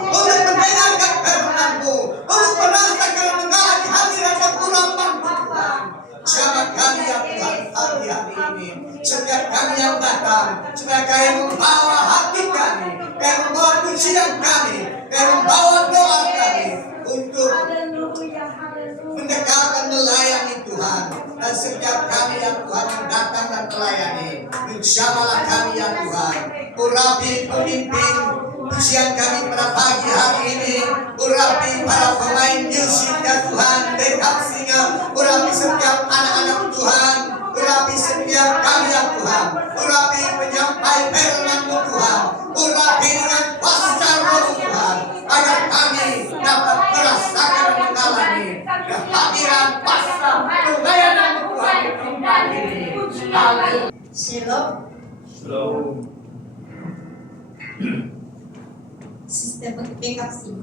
untuk mendengarkan firman-Mu, untuk merasakan mengalami hadirat dan urapan Tuhan. Jamaah kami ya Tuhan hari ini, setiap kami yang datang, supaya Kami membawa hati kami, Kami membawa pujian kami, Kami membawa doa kami untuk mendekatkan melayani Tuhan. Dan setiap kami yang Tuhan yang datang dan melayani, menjamalah kami ya Tuhan. Urapi pemimpin pujian kami pada pagi hari ini, urapi para pemain musik ya Tuhan, backup singer, urapi setiap anak-anak Tuhan, urapi setiap kami ya Tuhan, urapi penyampai firman-Mu Tuhan, urapi dengan kuasa Roh Tuhan, agar kami dapat merasakan dan mengalami kehadiran kuasa pelayanan Tuhan kembali. Haleluya. Shalom. Shalom. Sistem backup sih.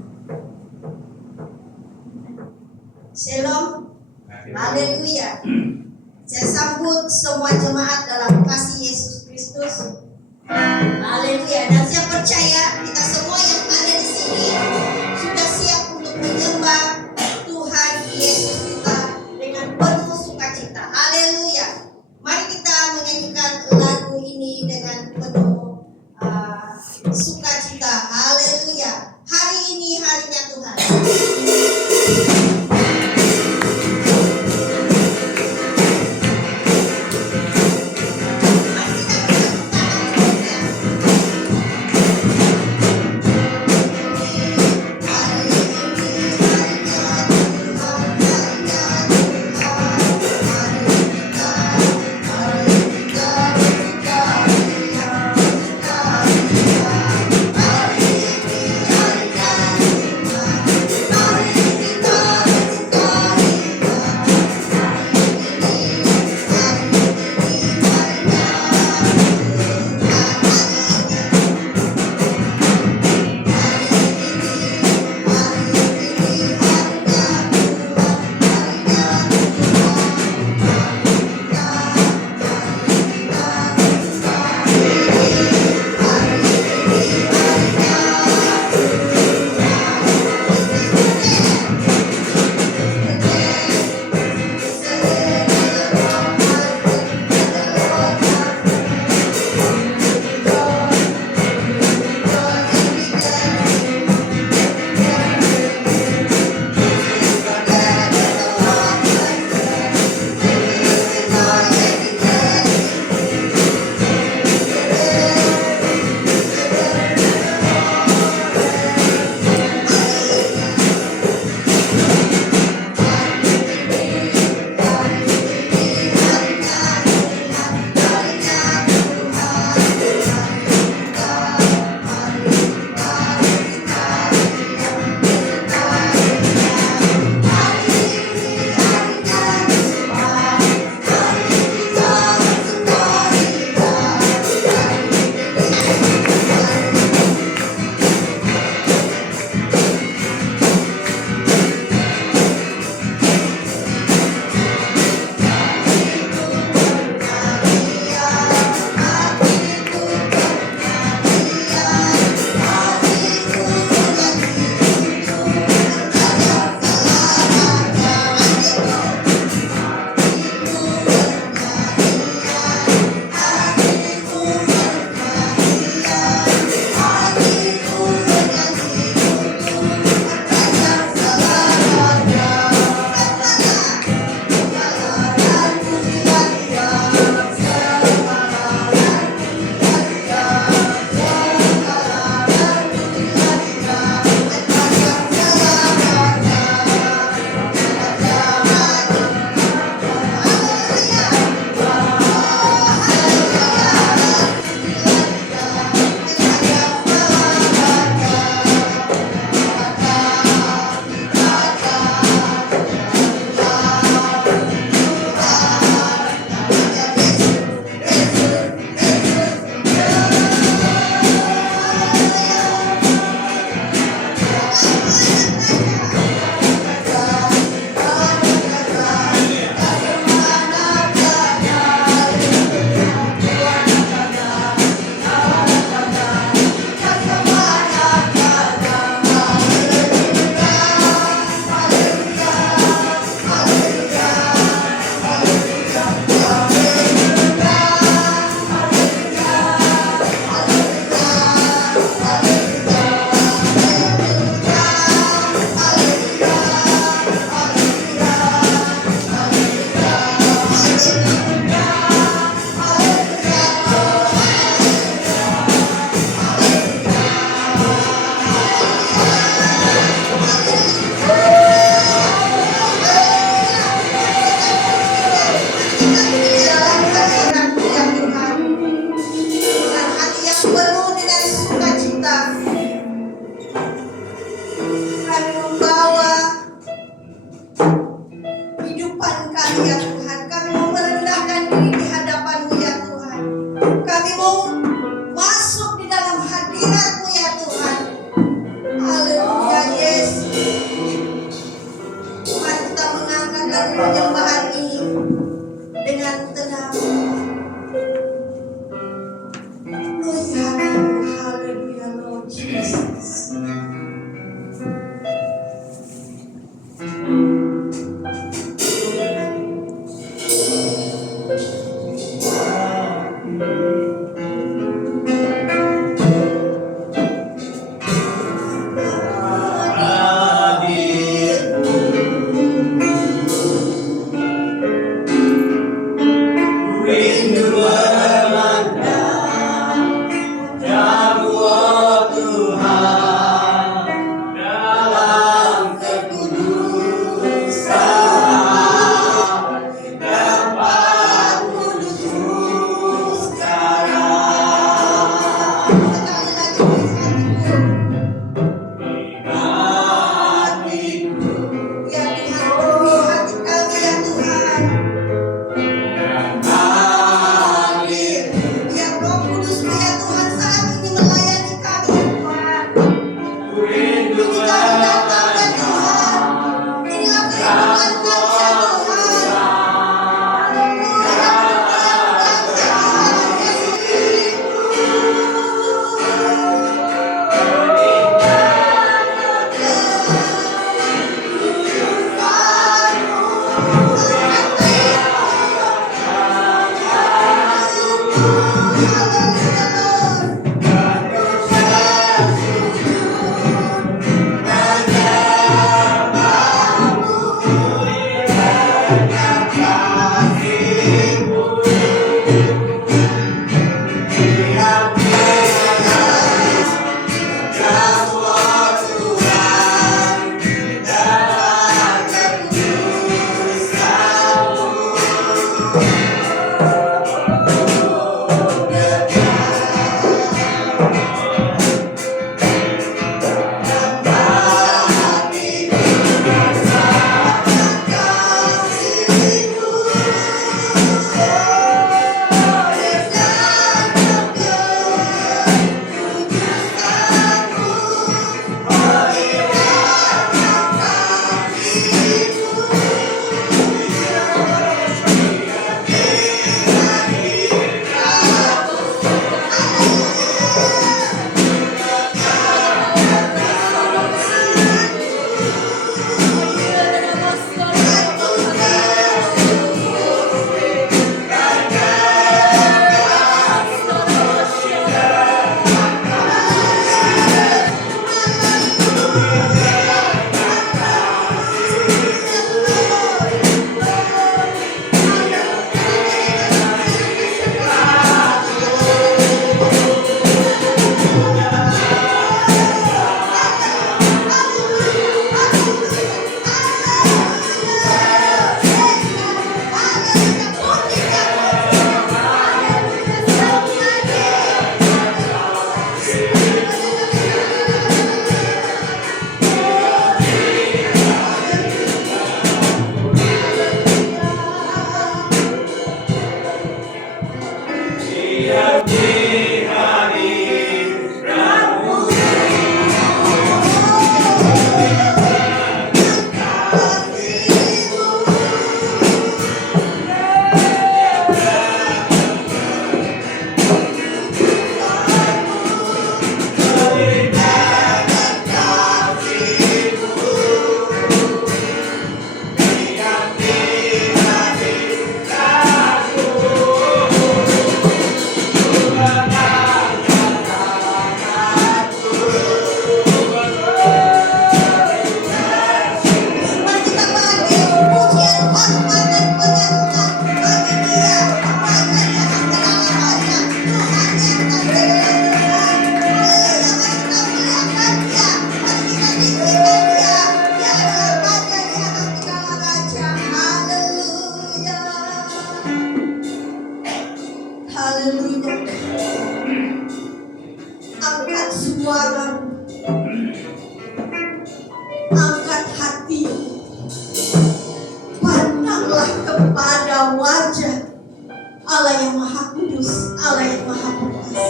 Shalom. Haleluya. Saya sambut semua jemaat dalam kasih Yesus Kristus. Haleluya. Dan saya percaya kita semua yang ada di sini sudah siap untuk menyembah Tuhan Yesus kita dengan penuh sukacita. Haleluya. Mari kita menyanyikan lagu ini dengan penuh sukacita. Haleluya. Hari ini harinya Tuhan. Hari angkat hati, pandanglah kepada wajah Allah yang Maha Kudus, Allah yang Maha Perkasa.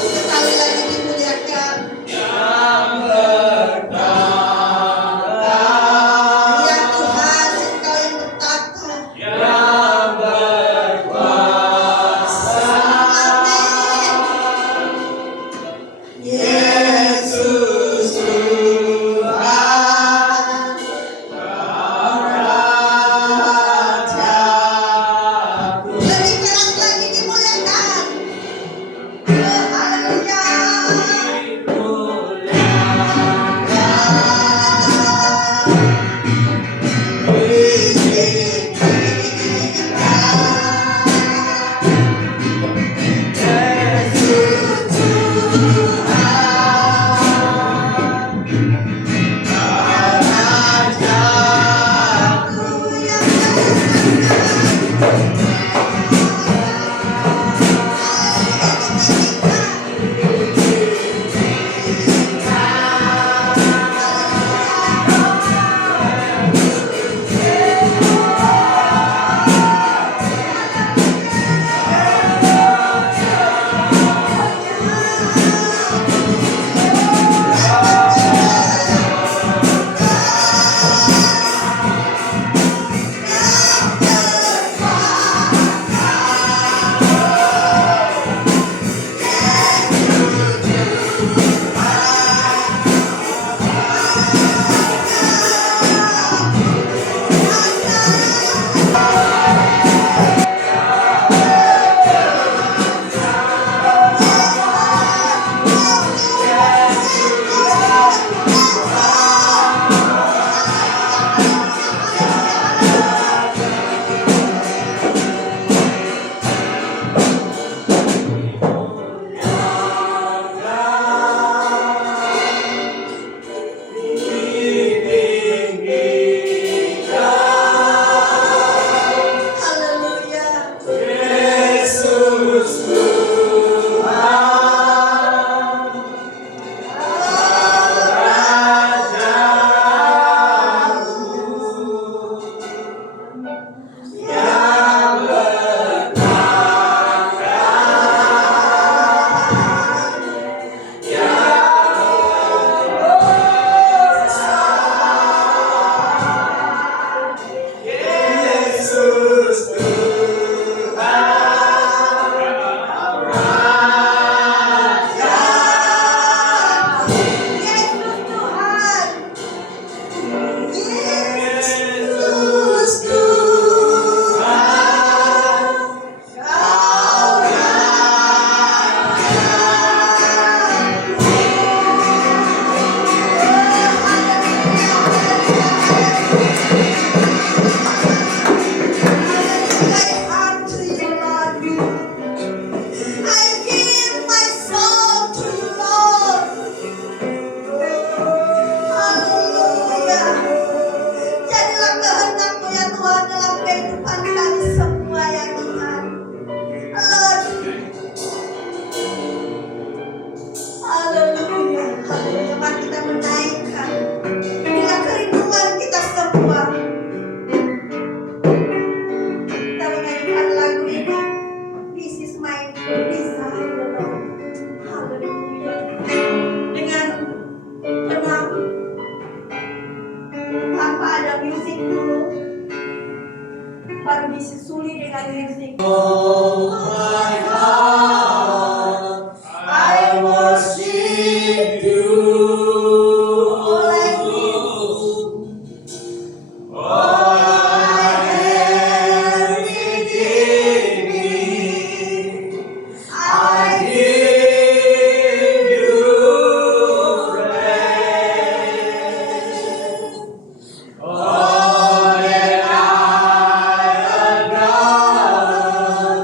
Sekali lagi dimuliakan. Ya Tuhan, Engkau yang bertata. Amin. Yesus Tuhan, Rajaku. Lebih keras lagi dimuliakan. Haleluya. Haleluya. Yesus Tuhan. Yesus Tuhan. Kau I to you, Lord. I give my soul to you, Lord. Haleluya. Jadilah kehendak-Mu ya Tuhan dalam kehidupan kami semua ya Tuhan. Lord. Haleluya. Haleluya. Mari kita menaikkan. Bila kerinduan kita semua. Kita menyanyikan lagu ini. This is my desire, Lord. Haleluya. Dengan tenang, tanpa ada musik dulu, baru disusuli dengan musik. Oh my God, I worship you. Oleh All I have within me, I give you praise. All that I adore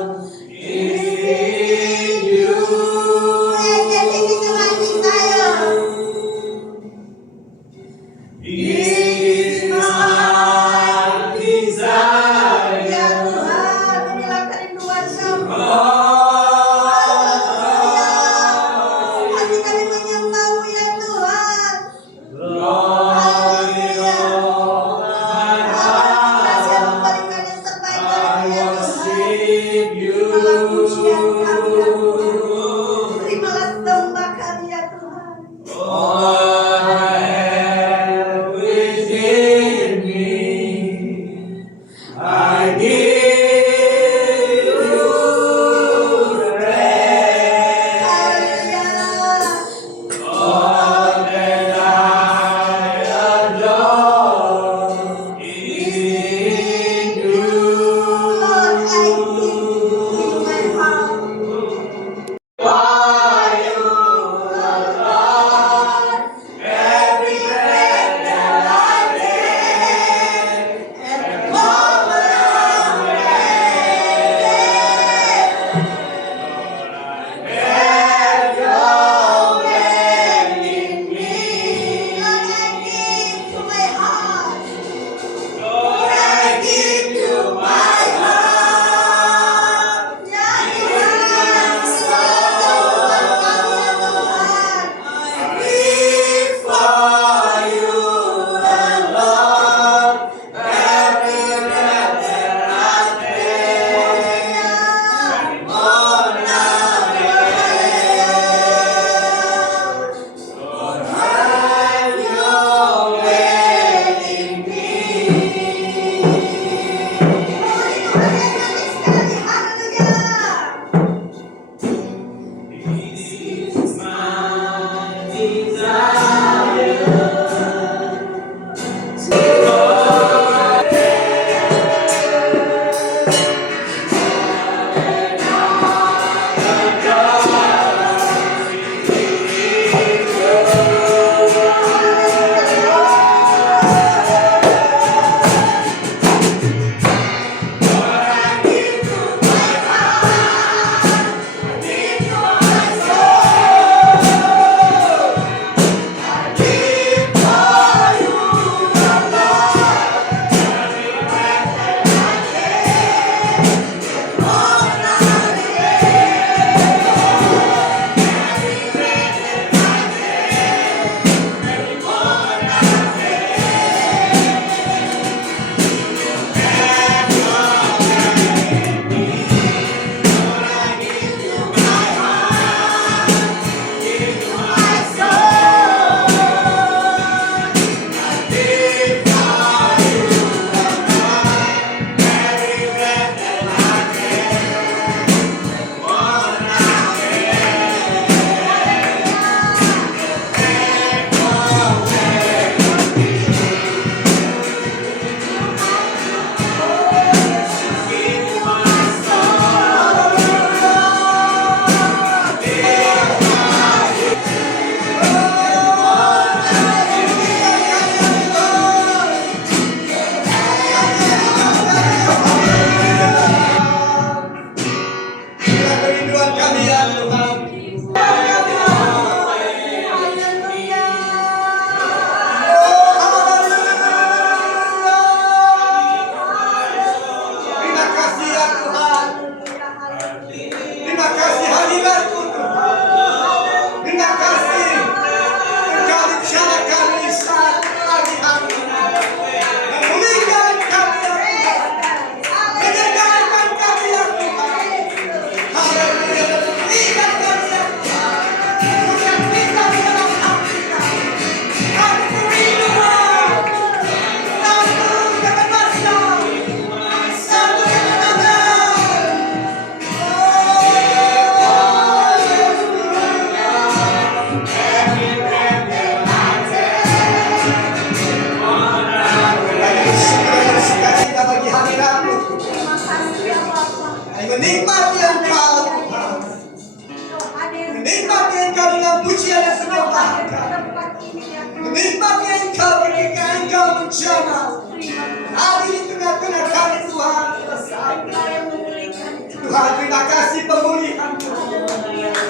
Sukacita bagi hadiratmu. Terima kasih ya Bapak. Menikmati Engkau Tuhan. Menikmati Engkau dengan pujian dan penyembahan Engkau. Tempat ini ya. Menikmati Engkau ketika Engau menjamah. Hari di tengah-tengah kami Tuhan. Engkau yang memulihkan. Tuhan terima kasih pemulihan.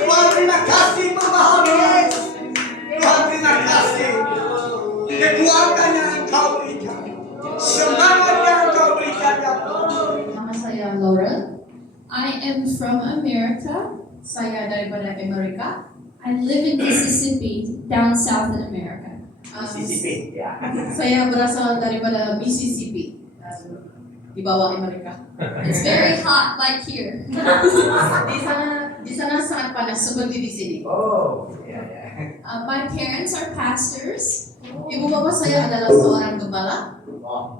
Tuhan terima kasih pemahaman. Tuhan terima kasih kekuatan yang Engkau berikan. Semangat yang Engkau berikan ya Tuhan. Nama saya Laurel. I am from America. Saya daripada Amerika. I live in Mississippi, down south in America. Mississippi ya. Saya berasal daripada Mississippi, di bawah Amerika. It's very hot like here. Di sana sangat panas seperti di sini. Oh, ya ya. My parents are pastors. Ibu bapak saya adalah seorang gembala. Oh.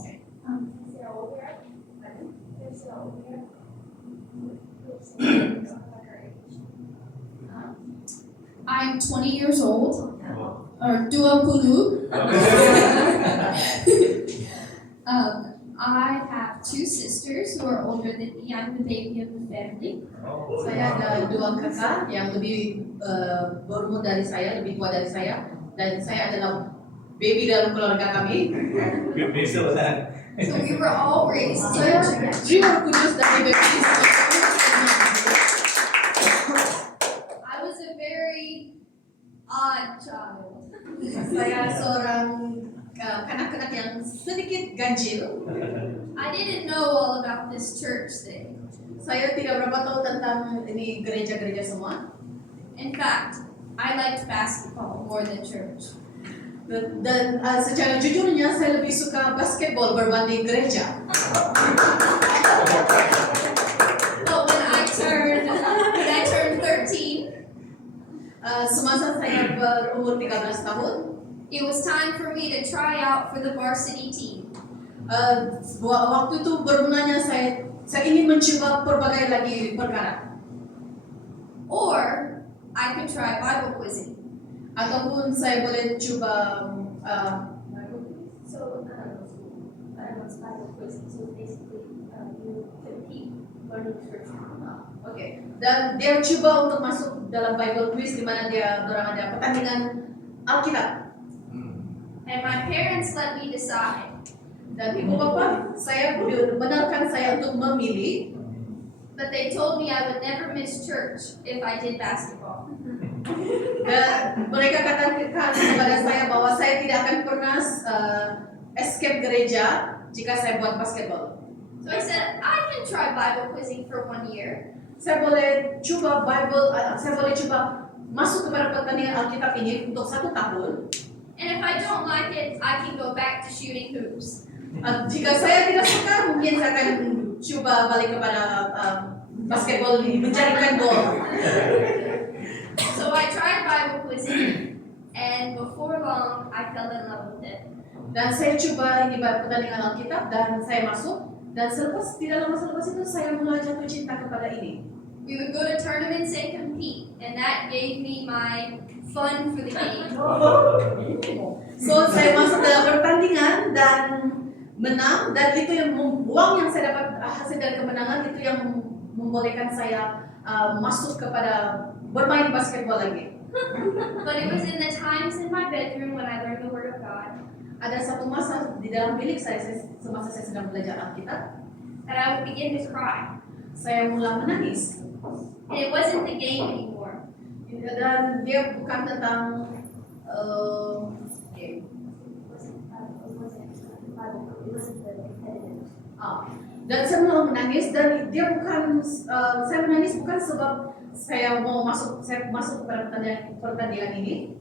I'm 20 years old, or 20. I have two sisters who are older than me. I'm the baby of the family. Saya ada dua kakak yang lebih berumur dari saya, lebih tua dari saya, dan saya adalah baby dalam keluarga kami. Bisa So we were all raised in church. Jiwa kudus dari baby. I was a very odd child. Saya seorang kanak-kanak yang sedikit ganjil. I didn't know all about this church thing. Saya tidak berapa tahu tentang ini gereja-gereja semua. In fact, I liked basketball more than church. Dan secara jujurnya saya lebih suka basketball berbanding gereja. But when I turned 13, semasa saya berumur 13 tahun, it was time for me to try out for the varsity team. Waktu itu bermunanya saya ingin mencoba berbagai lagi perkara. Or I could try Bible quizzing. Ataupun saya boleh coba what's Bible quizzing? So basically you compete learning scripture. Okay. Dan dia coba untuk masuk dalam Bible quiz di mana dia ada pertandingan Alkitab. And my parents let me decide. Dan ibu bapak saya benarkan saya untuk memilih. But they told me I would never miss church if I did basketball. Dan mereka katakan kepada saya bahwa saya tidak akan pernah escape gereja jika saya buat basketball. So I said I can try Bible quizzing for 1 year. Saya boleh coba masuk kepada pertandingan Alkitab ini untuk 1 tahun. And if I don't like it, I can go back to shooting hoops. Jika saya tidak suka, mungkin saya akan coba balik kepada basketball ini, menjaringkan bola. So I tried Bible quizzing, and before long, I fell in love with it. Dan saya coba ini pertandingan Alkitab dan saya masuk. Dan tidak lama selepas itu saya mulai jatuh cinta kepada ini. We would go to tournaments and compete, and that gave me my fun for the game. So saya masuk dalam pertandingan dan menang, dan itu yang uang yang saya dapat hasil dari kemenangan itu yang membolehkan saya masuk kepada bermain basketball lagi. But it was in the times in my bedroom when I learned the Word of God. Ada satu masa di dalam bilik saya semasa saya sedang belajar Alkitab, that I would begin to cry. saya mulai menangis. And it wasn't the game anymore. Dan dia bukan tentang game. Dan saya mulai menangis, dan dia bukan saya menangis bukan sebab saya masuk kepada pertandingan ini.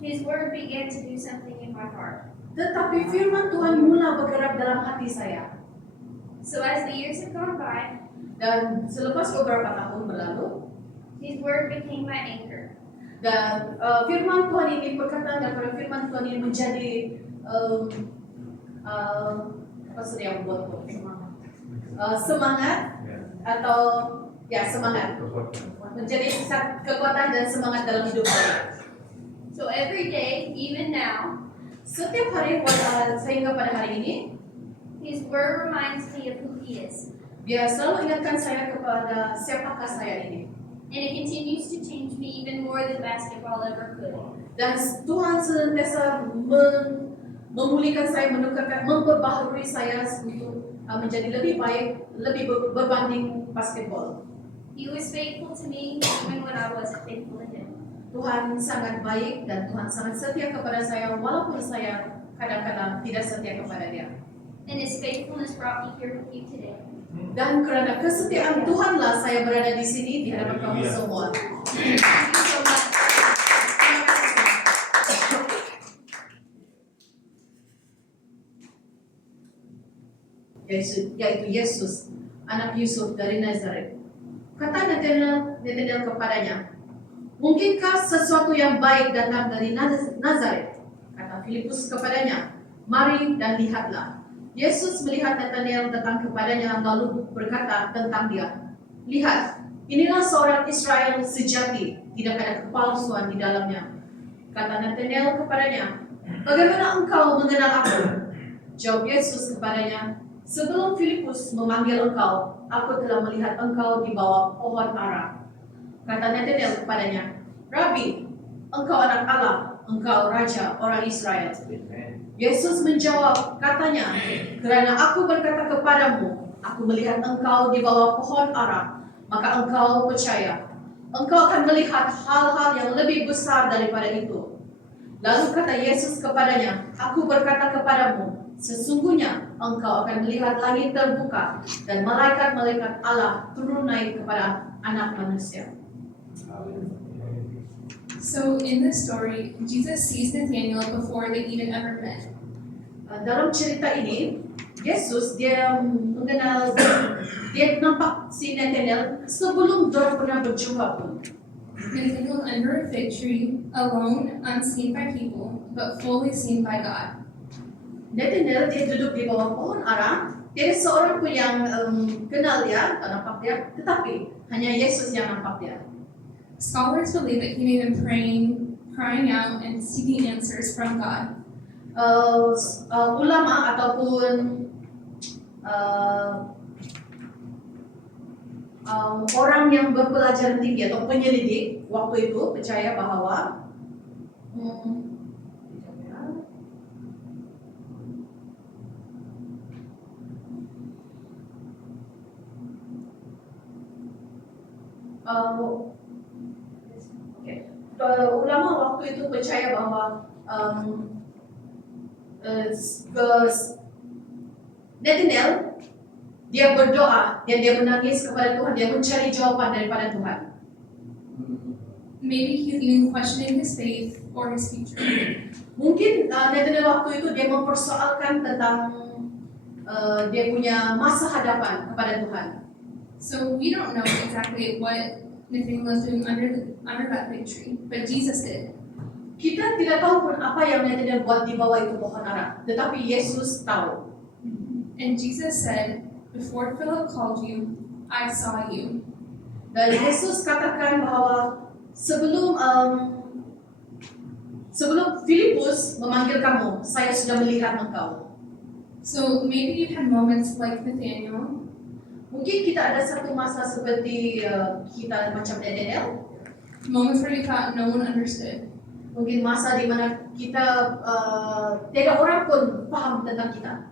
His word began to do something in my heart. Tetapi firman Tuhan mulai bergerak dalam hati saya. So as the years have gone by, Dan selepas beberapa tahun berlalu, His word became my anchor. dan firman Tuhan ini, perkataan daripada firman Tuhan ini menjadi apa sih yang buat semangat atau semangat, menjadi kekuatan dan semangat dalam hidup saya. So every day, even now, Setiap hari sehingga pada hari ini, His word reminds me of who He is. Dia selalu ingatkan saya kepada siapakah saya ini. And it continues to change me even more than basketball ever could. Dan Tuhan senantiasa memulihkan saya, menukarkan, memperbaharui saya untuk menjadi lebih baik, lebih berbanding basketball. He was faithful to me even when I wasn't faithful to Him. Tuhan sangat baik dan Tuhan sangat setia kepada saya walaupun saya kadang-kadang tidak setia kepada Dia. And His faithfulness brought me here with you today. Dan karena kesetiaan Tuhanlah saya berada di sini di hadapan kamu semua. Thank you so much. Yaitu Yesus, anak Yusuf dari Nazaret. Kata Nathanael kepadanya, "Mungkinkah sesuatu yang baik datang dari Nazaret?" Kata Filipus kepadanya, "Mari dan lihatlah." Yesus melihat Nathanael datang kepadanya lalu berkata tentang dia, "Lihat, inilah seorang Israel sejati, tidak ada kepalsuan di dalamnya." Kata Nathanael kepadanya, "Bagaimana engkau mengenal aku?" Jawab Yesus kepadanya, "Sebelum Filipus memanggil engkau, aku telah melihat engkau di bawah pohon ara." Kata Nathanael kepadanya, "Rabi, engkau anak Allah, engkau Raja orang Israel." Yesus menjawab, katanya, "Kerana aku berkata kepadamu, aku melihat engkau di bawah pohon ara, maka engkau percaya. Engkau akan melihat hal-hal yang lebih besar daripada itu." Lalu kata Yesus kepadanya, "Aku berkata kepadamu, sesungguhnya engkau akan melihat langit terbuka dan malaikat-malaikat Allah turun naik kepada anak manusia." So in this story, Jesus sees Nathanael before they even ever met. Dalam cerita ini, Yesus dia nampak si Nathanael sebelum dia pernah berjumpa pun. Nathanael under a fig tree, alone, unseen by people, but fully seen by God. Nathanael dia duduk di bawah pohon ara, tidak seorang pun yang kenal dia, tak nampak dia, tetapi hanya Yesus yang nampak dia. Scholars believe that he may have been praying, crying out, and seeking answers from God. Ulama ataupun orang yang berpelajaran tinggi atau penyelidik waktu itu percaya bahwa ulama waktu itu percaya bahwa Nathanael dia berdoa dan dia menangis kepada Tuhan, dia mencari jawaban daripada Tuhan. Maybe he's even questioning his faith or his future. Mungkin Nathanael waktu itu dia mempersoalkan tentang dia punya masa hadapan kepada Tuhan. So we don't know exactly what Nathanael was doing under that fig tree, but Jesus did. Kita tidak tahu pun apa yang Nathanael buat di bawah itu pohon ara, tetapi Yesus tahu. And Jesus said, "Before Philip called you, I saw you." Dan Yesus katakan bahwa sebelum Filipus memanggil kamu, saya sudah melihat engkau. So maybe you've had moments like Nathanael, Mungkin kita ada satu masa seperti kita macam Nathanael, moments where you thought no one understood. mungkin masa di mana kita tidak orang pun paham tentang kita.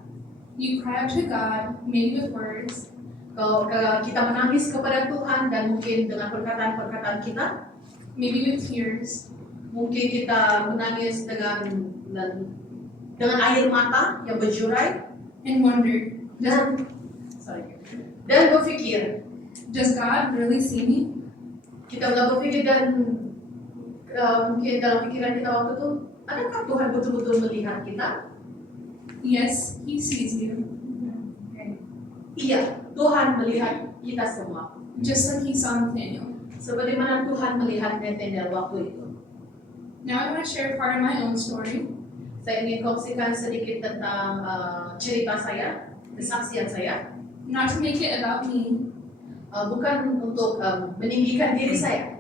You cry out to God, maybe with words, Kalau kita menangis kepada Tuhan dan mungkin dengan perkataan-perkataan kita, maybe with tears, mungkin kita menangis dengan air mata yang berjurai and wondered, dan berpikir, does God really see me? kita sudah berpikir dan mungkin dalam pikiran kita waktu itu, adakah Tuhan betul-betul melihat kita? Yes, He sees you, Iya, Tuhan melihat kita semua. just like He saw Nathanael. Seperti mana Tuhan melihat Nathanael waktu itu. Now I want to share part of my own story. Saya ingin kongsikan sedikit tentang cerita saya, kesaksian saya. Not to make it about me, Bukan untuk meninggikan diri saya,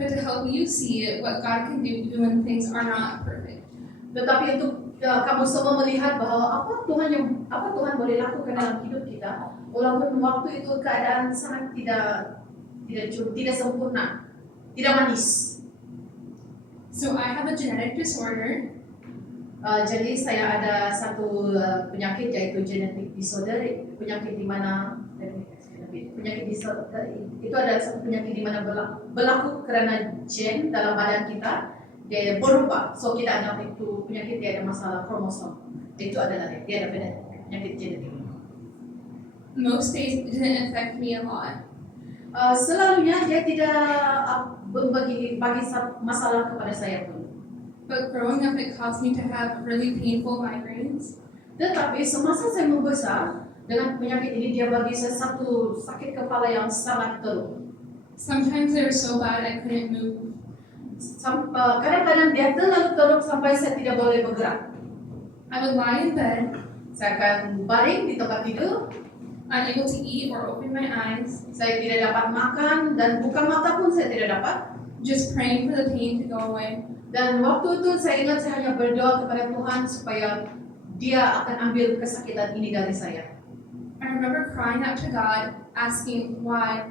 but to help you see what God can do even when things are not perfect. Tetapi untuk kamu semua melihat bahwa apa Tuhan boleh lakukan dalam hidup kita, walaupun waktu itu keadaan sangat tidak sempurna, tidak manis. So I have a genetic disorder. Jadi saya ada satu penyakit yaitu genetic disorder, penyakit di mana penyakit disorder itu adalah satu penyakit di mana berlaku karena gen dalam badan kita dia berubah. So kita ada itu penyakit dia ada masalah kromosom. Itu adalah dia ada penyakit genetik. Most days it didn't affect me a lot. Selalunya dia tidak bagi masalah kepada saya pun. But growing up, it caused me to have really painful migraines. Tetapi semasa saya membesar dengan penyakit ini dia bagi saya satu sakit kepala yang sangat teruk. Sometimes they were so bad I couldn't move. Kadang-kadang dia terlalu teruk sampai saya tidak boleh bergerak. I would lie in bed, Saya akan baring di tempat tidur. unable to eat or open my eyes, Saya tidak dapat makan dan buka mata pun saya tidak dapat. just praying for the pain to go away. Dan waktu itu saya ingat saya hanya berdoa kepada Tuhan supaya Dia akan ambil kesakitan ini dari saya. I remember crying out to God, asking why.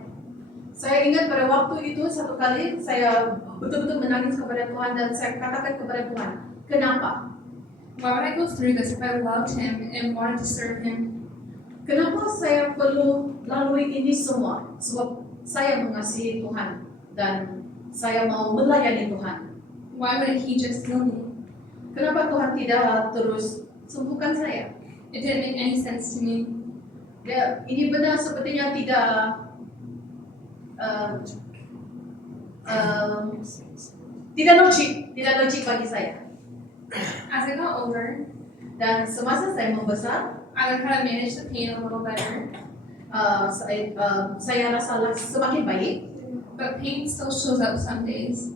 Saya ingat pada waktu itu satu kali saya betul-betul menangis kepada Tuhan dan saya katakan kepada Tuhan, kenapa? Why would I go through this if I loved Him and wanted to serve Him? Kenapa saya perlu lalui ini semua? Sebab saya mengasihi Tuhan dan saya mau melayani Tuhan. Why wouldn't He just heal me? Kenapa Tuhan tidak terus sembuhkan saya? It didn't make any sense to me. Ya, ini benar sepertinya tidak logik bagi saya. As I got older, Dan semasa saya membesar, I learned how to manage the pain a little better, saya rasa semakin baik. but pain still shows up some days.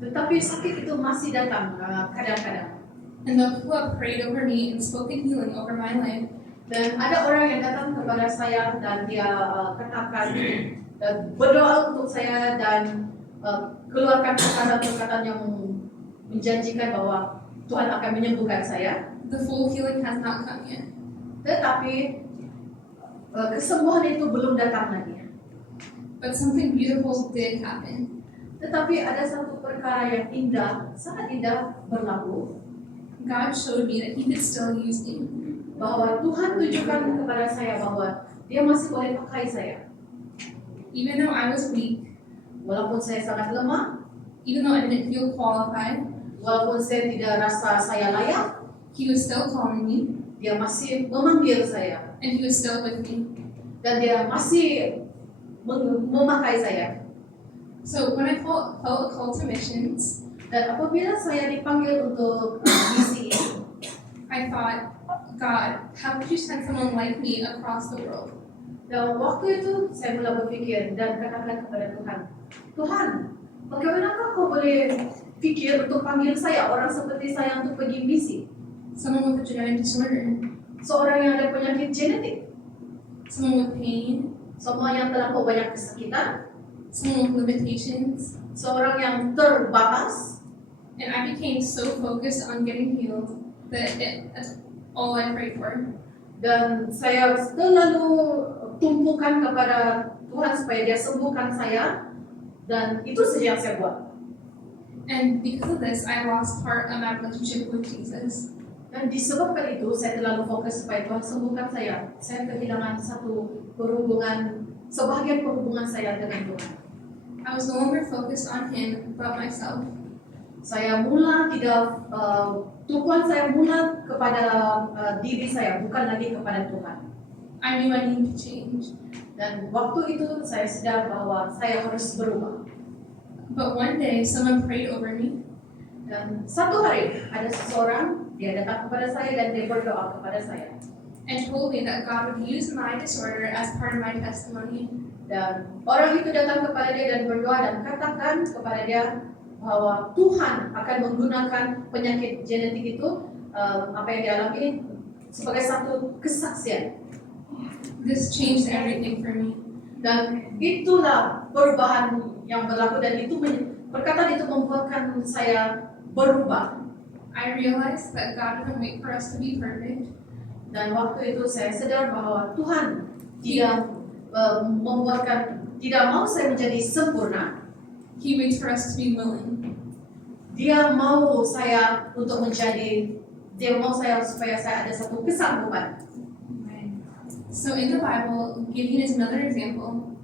Tetapi sakit itu masih datang kadang-kadang. And though people have prayed over me and spoken healing over my life, Dan ada orang yang datang kepada saya dan dia katakan berdoa untuk saya dan keluarkan perkataan-perkataan yang menjanjikan bahwa Tuhan akan menyembuhkan saya. the full healing has not come yet. Tetapi kesembuhan itu belum datang lagi. But something beautiful did happen. Tetapi ada satu perkara yang indah, sangat indah berlaku, God showed me that He could still use me. bahwa Tuhan tunjukkan kepada saya bahwa Dia masih boleh pakai saya. Even though I was weak, Walaupun saya sangat lemah, even though I didn't feel qualified, walaupun saya tidak rasa saya layak, He was still calling me, Dia masih memanggil saya. and He was still with me. Dan Dia masih memakai saya. So when I felt a call to missions, Dan apabila saya dipanggil untuk misi ini, I thought, God, how could you send someone like me across the world? dan waktu itu saya mulai berpikir dan katakan kepada Tuhan, Tuhan, bagaimanakah kau boleh pikir untuk panggil saya, orang seperti saya untuk pergi misi? Someone with a genetic disorder, Seorang yang ada penyakit genetik, someone with pain, semua yang terlampau banyak kesakitan, someone with limitations, seorang yang terbatas, and I became so focused on getting healed that that's all I prayed for. dan saya selalu tumpukan kepada Tuhan supaya Dia sembuhkan saya, dan itu saja yang saya buat. And because of this, I lost part of my relationship with Jesus. Dan disebabkan itu saya terlalu fokus supaya Tuhan sembuhkan saya. Saya kehilangan sebahagian perhubungan saya dengan Tuhan. I was no longer focused on Him, but myself. Saya tumpuan saya mula kepada diri saya, bukan lagi kepada Tuhan. I knew I needed to change. Dan waktu itu saya sadar bahwa saya harus berubah. But one day, someone prayed over me, Dan satu hari ada seseorang, dia datang kepada saya dan dia berdoa kepada saya. and told me that God would use my disorder as part of my testimony. Dan orang itu datang kepada dia dan berdoa dan katakan kepada dia bahwa Tuhan akan menggunakan penyakit genetik itu, apa yang dia alami, sebagai satu kesaksian. This changed everything for me. Dan itulah perubahan yang berlaku dan itu perkataan itu membuatkan saya berubah. I realized that God doesn't wait for us to be perfect. Dan waktu itu saya sadar bahwa Tuhan tidak tidak mau saya menjadi sempurna. He waits for us to be willing. Dia mau saya supaya saya ada satu kesanggupan. So in the Bible, Gideon is another example.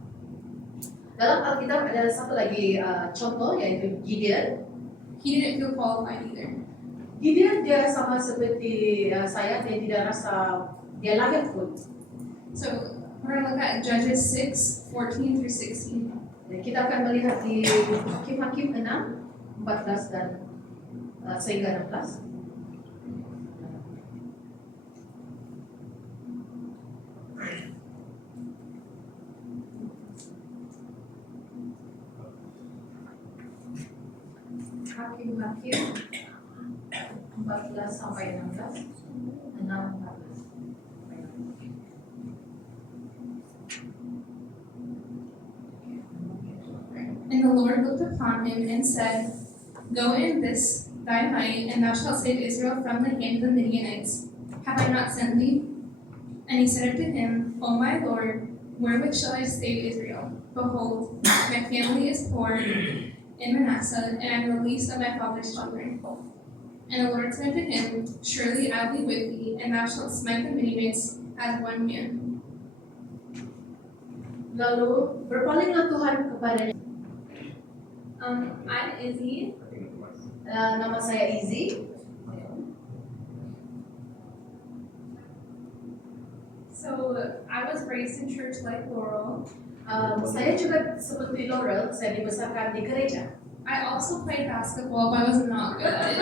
Dalam Alkitab ada satu lagi contoh, yaitu Gideon. He didn't feel qualified either. Gideon dia sama seperti saya, dia tidak rasa dia layak pun. So we're going to look at Judges 6:14 through 16. Dan kita akan melihat di Hakim-Hakim 6, 14 dan sehingga 16. Hakim-Hakim 14 sampai 16. 6, 14. And the Lord looked upon him and said, Go in this thy might, and thou shalt save Israel from the hand of the Midianites. Have I not sent thee? And he said unto him, O my Lord, wherewith shall I save Israel? Behold, my family is poor in Manasseh, and I am the least of my father's children. And the Lord said unto him, Surely I will be with thee, and thou shalt smite the Midianites as one man. Lalu berpalinglah Tuhan kepadanya. I'm Izzy. Nama saya Izzy. So I was raised in church like Laurel. Saya juga seperti Laurel, saya dibesarkan di gereja. I also played basketball, but I was not good at it.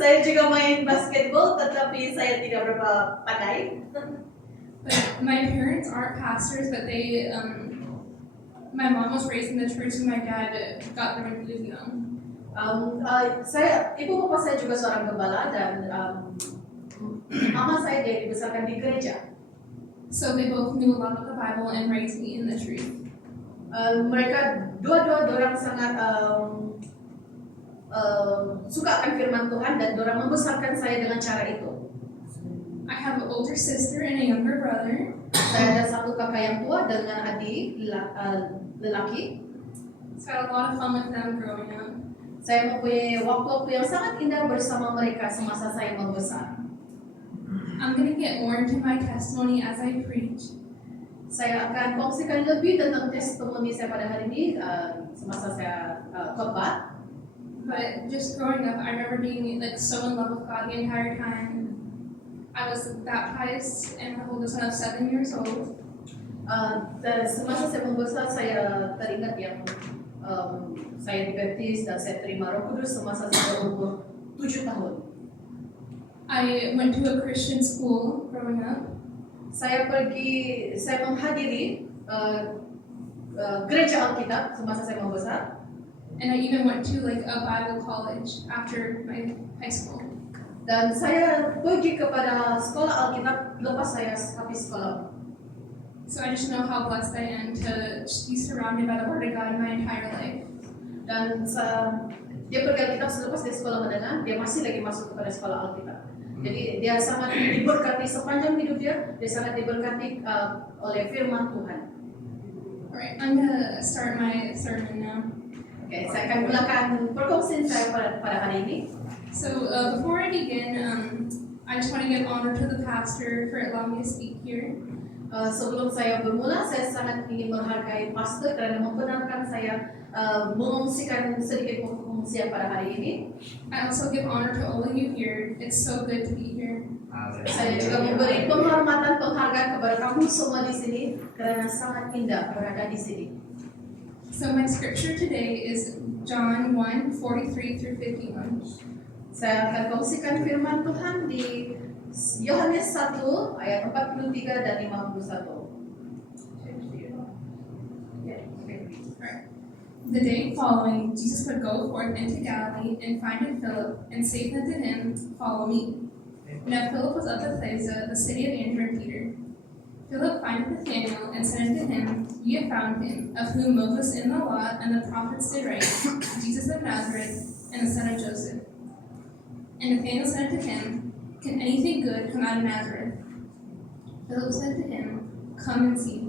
Saya juga main basketball, tetapi saya tidak berapa pandai. But my parents aren't pastors, but they, my mom was raised in the church and my dad got there when he was young. Ibu bapak saya juga seorang gembala dan mama saya dia dibesarkan di gereja. So they both knew a lot about the Bible and raised me in the truth. Mereka dua-dua dorang sangat suka akan firman Tuhan dan dorang membesarkan saya dengan cara itu. I have an older sister and a younger brother. Saya ada satu kakak yang tua dengan adik lelaki. So I had a lot of fun with them growing up. Saya mempunyai waktu-waktu yang sangat indah bersama mereka semasa saya membesar. I'm going to get more into my testimony as I preach. Saya akan kongsikan lebih tentang testimoni saya pada hari ini semasa saya khotbah. But just growing up, I remember being like so in love with God the entire time. I was baptized and the oldest son of 7 years old. Semasa saya membesar, saya teringat yang saya dibaptis dan saya terima Roh Kudus semasa saya berumur 7 tahun. I went to a Christian school growing up. Saya menghadiri gereja Alkitab semasa saya membesar. And I even went to like a Bible college after my high school. Dan saya pergi kepada sekolah Alkitab lepas saya habis sekolah. So I just know how blessed I am to be surrounded by the Word of God my entire life. Dan dia pergi Alkitab selepas dia sekolah menengah, dia masih lagi masuk kepada sekolah Alkitab. Jadi dia sangat diberkati sepanjang hidup dia sangat diberkati oleh firman Tuhan. Alright, I'm gonna start my sermon now. Okay, saya akan mulakan perkongsian saya pada hari ini. So before I begin, I just want to give honor to the pastor for allowing me to speak here. Sebelum saya bermula, saya sangat ingin menghargai pastor karena membenarkan saya mengungsikan sedikit pengungsian pada hari ini. I also give honor to all of you here. It's so good to be here. Saya juga memberi penghormatan, penghargaan kepada kamu semua di sini karena sangat indah berada di sini. So my scripture today is John 1:43 through 51. Saya akan kongsikan firman Tuhan di Yohanes 1 ayat 43 dan 51. The day following, Jesus would go forth into Galilee and findeth Philip, and saith unto him, Follow me. Now Philip was of Bethsaida, the city of Andrew and Peter. Philip findeth Nathanael, and said unto him, Ye have found him, of whom Moses in the law and the prophets did write, Jesus of Nazareth, and the son of Joseph. And Nathanael said unto him, Can anything good come out of Nazareth? Philip said to him, Come and see.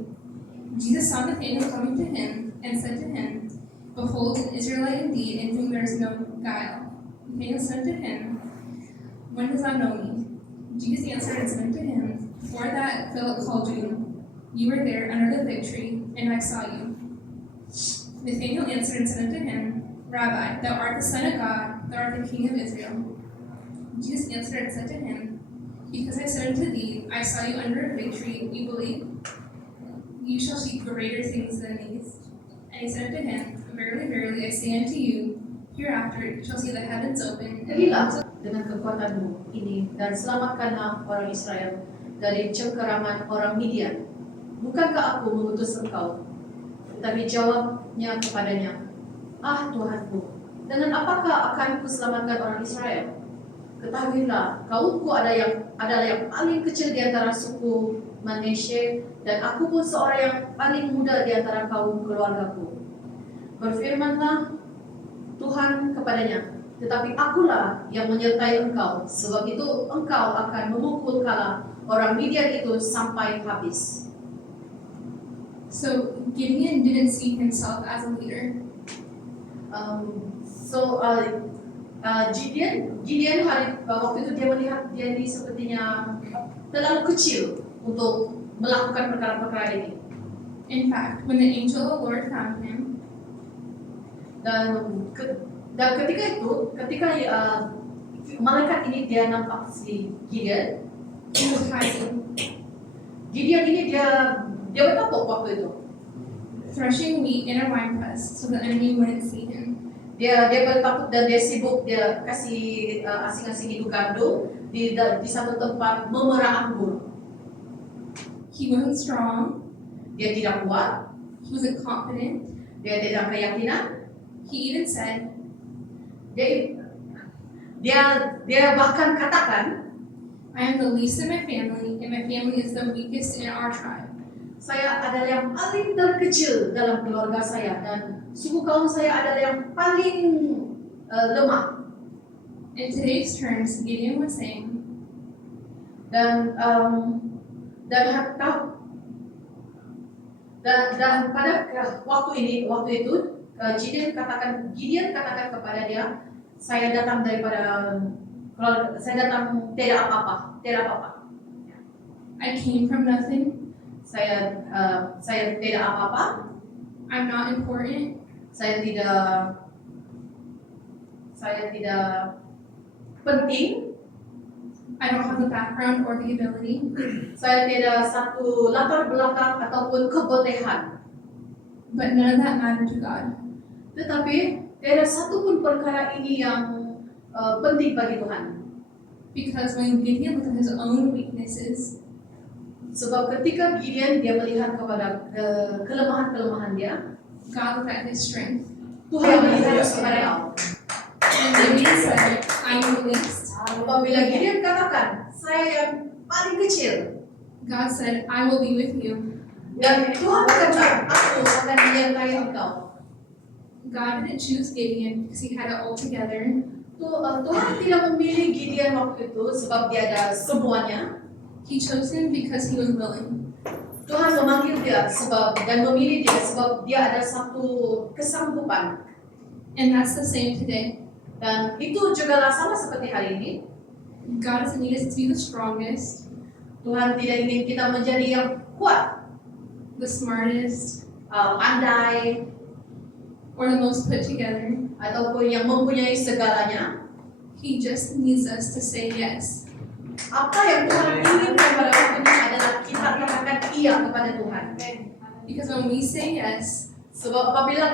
Jesus saw Nathanael coming to him, and said to him, Behold, an Israelite indeed, in whom there is no guile. Nathanael said to him, When dost thou know me? Jesus answered and said unto him, Before that Philip called you, you were there under the fig tree, and I saw you. Nathanael answered and said unto him, Rabbi, thou art the Son of God, thou art the King of Israel. Jesus answered and said to him, Because I said unto thee, I saw you under a fig tree, you believe? You shall see greater things than these. And he said unto him, Verily, verily, I say unto you, hereafter you shall see the heavens open, and the clouds of Dengan kekuatanmu ini dan selamatkanlah orang Israel dari cengkeraman orang Midian. Bukankah aku mengutus engkau? Tetapi jawabnya kepadanya, Ah Tuhanku, dengan apakah akan kuselamatkan orang Israel? Ketahuilah, kaumku adalah yang paling kecil di antara suku Manasye, dan aku pun seorang yang paling muda di antara kaum keluargaku. Berfirmanlah Tuhan kepadanya, tetapi akulah yang menyertai engkau, sebab itu engkau akan memukul kala orang Midian itu sampai habis. So Gideon didn't see himself as a leader. Gideon waktu itu dia melihat dia ini sepertinya terlalu kecil untuk melakukan perkara-perkara ini. In fact, when the angel of the Lord found him, Dan ketika malaikat ini dia nampak si Gideon, he was hiding, Gideon ini dia bertapuk waktu itu. threshing wheat in a winepress so the enemy wouldn't see him. Dia bertapuk dan dia sibuk, dia kasih asing-asing itu gandum di satu tempat memerah anggur. He wasn't strong, Dia tidak kuat, he wasn't confident. dia tidak keyakinan. He even said, Dia bahkan katakan, I am the least in my family, and my family is the weakest in our tribe. saya adalah yang paling terkecil dalam keluarga saya dan suku kaum saya adalah yang paling lemah. In today's terms, Gideon was saying, Dan pada waktu itu Gideon katakan kepada dia, saya datang tidak apa-apa. I came from nothing, Saya tidak apa-apa. I'm not important, Saya tidak penting. I don't have the background or the ability, Saya tidak satu latar belakang ataupun kebolehan. but none of that mattered to God. Tetapi tidak satu pun perkara ini yang penting bagi Tuhan. Because when Gideon looked at his own weaknesses, Sebab ketika Gideon dia melihat kepada kelemahan-kelemahan dia, God looked at his strength. Tuhan melihat kepada dia. And Gideon said, I am the least. Apabila Gideon katakan, saya yang paling kecil, God said, I will be with you. dan Tuhan berkata, aku akan menyertai engkau. God didn't choose Gideon because he had it all together. Tuhan tidak memilih Gideon waktu itu sebab dia ada semuanya. He chose him because he was willing. Tuhan memanggil dia dan memilih dia sebab dia ada satu kesanggupan. And that's the same today. Dan itu juga sama seperti hari ini. God doesn't need us to be the strongest, Tuhan tidak ingin kita menjadi yang kuat, the smartest, pandai, or the most put together. ataupun yang mempunyai segalanya. He just needs us to say yes. Apa yang Tuhan inginkan pada waktu ini adalah kita katakan iya kepada Tuhan. Because when we say yes, Sebab apabila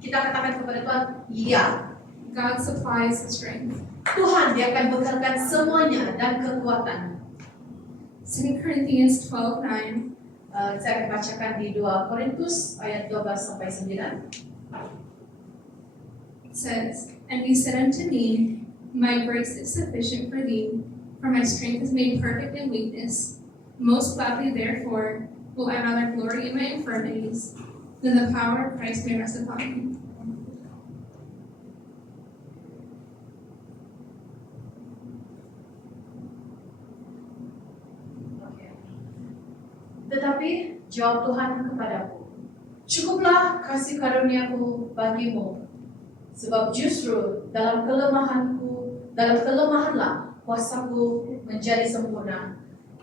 kita katakan kepada Tuhan, iya, God supplies the strength. Tuhan dia akan bekalkan semuanya dan kekuatan. 2 Corinthians 12:9. Saya akan bacakan di 2 Korintus ayat 12 sampai 9. Says, And he said unto me, My grace is sufficient for thee, for my strength is made perfect in weakness. Most gladly, therefore, will I rather glory in my infirmities, than the power of Christ may rest upon me. Okay. Tetapi jawab Tuhan kepadaku, cukuplah kasih karuniaku bagimu, sebab justru dalam kelemahanlah kuasaku menjadi sempurna.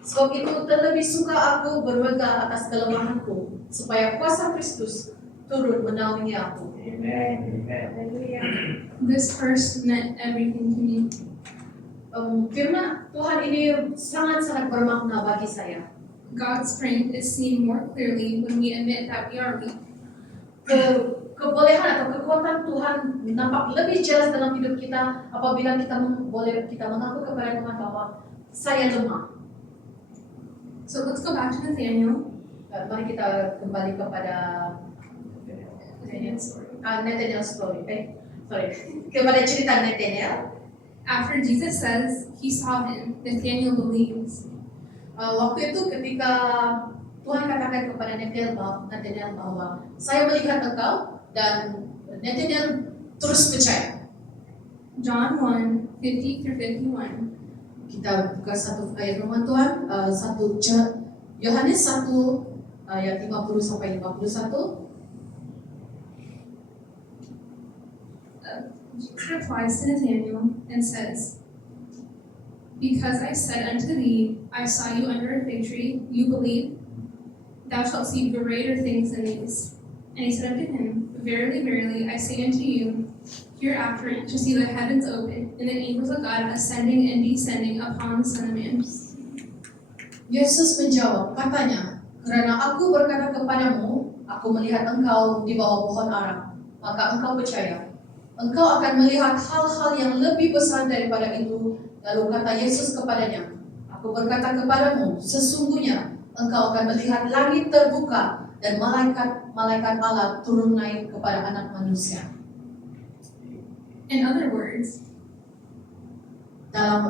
Sebab itu terlebih suka aku bermegah atas kelemahanku, supaya kuasa Kristus turut menaungi aku. Amen. Amen. This verse meant everything to me. Firman Tuhan ini sangat-sangat bermakna bagi saya. God's strength is seen more clearly when we admit that we are weak. Kebolehan atau kekuatan Tuhan nampak lebih jelas dalam hidup kita apabila kita mengaku kepada Tuhan bahwa saya lemah. So let's go back to Nathaniel. Mari kita kembali kepada Nathaniel's story. Nathaniel story. Kepada cerita Nathaniel. After Jesus says he saw him, Nathaniel believes. Waktu itu ketika Tuhan katakan kepada Nathaniel bahwa saya melihat engkau, dan Nathaniel terus percaya. John 1:50-51. Kita buka satu ayat firman Tuhan, Yohanes 1 ayat 50 sampai 51. Jesus replies to Nathanael and says, "Because I said unto thee, I saw you under a fig tree, you believe? Thou shalt see greater things than these. And he said unto him, Verily, verily, I say unto you, hereafter you shall see the heavens open, and the angels of God ascending and descending upon the Son of Man." Yesus menjawab, katanya, "Karena aku berkata kepadamu, aku melihat engkau di bawah pohon ara, maka engkau percaya. Engkau akan melihat hal-hal yang lebih besar daripada itu." Lalu kata Yesus kepadanya, "Aku berkata kepadamu, sesungguhnya engkau akan melihat langit terbuka dan malaikat Allah turun naik kepada anak manusia." In other words, Dalam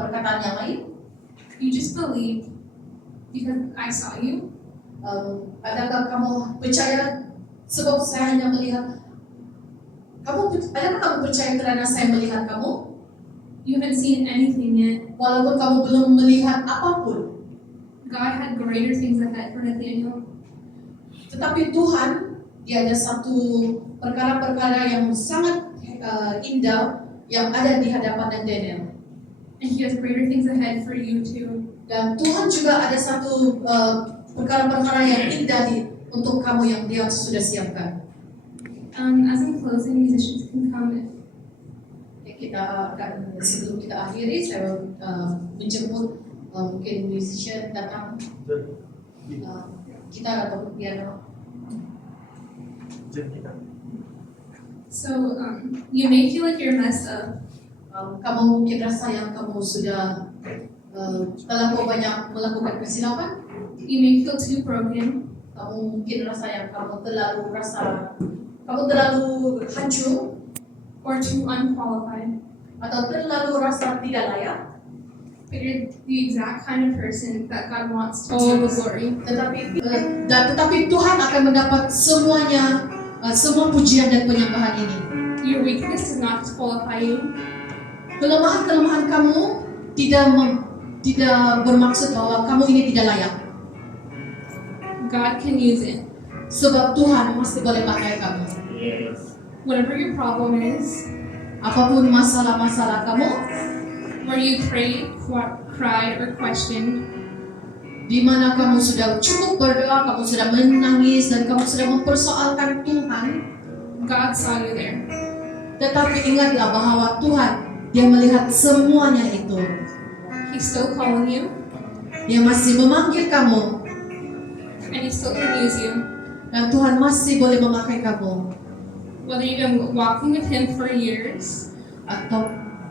perkataan yang lain, you just believe because I saw you. Adakah kamu percaya sebab saya hanya melihat? Adakah kamu percaya karena saya melihat kamu? You haven't seen anything yet. Walaupun kamu belum melihat apapun. God had greater things ahead for Nathanael. Tetapi Tuhan, dia ada satu perkara-perkara yang sangat indah yang ada di hadapan Nathanael. And he has greater things ahead for you too. Dan Tuhan juga ada satu perkara-perkara yang indah untuk kamu yang dia sudah siapkan. As I'm closing, musicians can come Kita akan, sebelum kita akhiri, saya menjemput mungkin musician datang. Kita atau piano. So, you may feel like you're messed up. Kamu mungkin rasa yang kamu sudah terlalu banyak melakukan kesilapan. You may feel too broken. Kamu mungkin rasa yang kamu terlalu hancur, Or too unqualified. atau terlalu rasa tidak layak. But you're the exact kind of person that God wants to all the glory. Tetapi Tuhan akan mendapat semuanya, semua pujian dan penyembahan ini. Your weakness does not disqualify you. Kelemahan-kelemahan kamu tidak bermaksud bahwa kamu ini tidak layak. God can use it. Sebab Tuhan masih boleh pakai kamu. Whatever your problem is, Apapun masalah-masalah kamu, where you prayed, cried, or questioned, di mana kamu sudah cukup berdoa, kamu sudah menangis, dan kamu sudah mempersoalkan Tuhan, God saw you there. tetapi ingatlah bahwa Tuhan, dia melihat semuanya itu. He's still calling you, Dia masih memanggil kamu, and He still can use you. dan Tuhan masih boleh memakai kamu. Whether you've been walking with Him for years,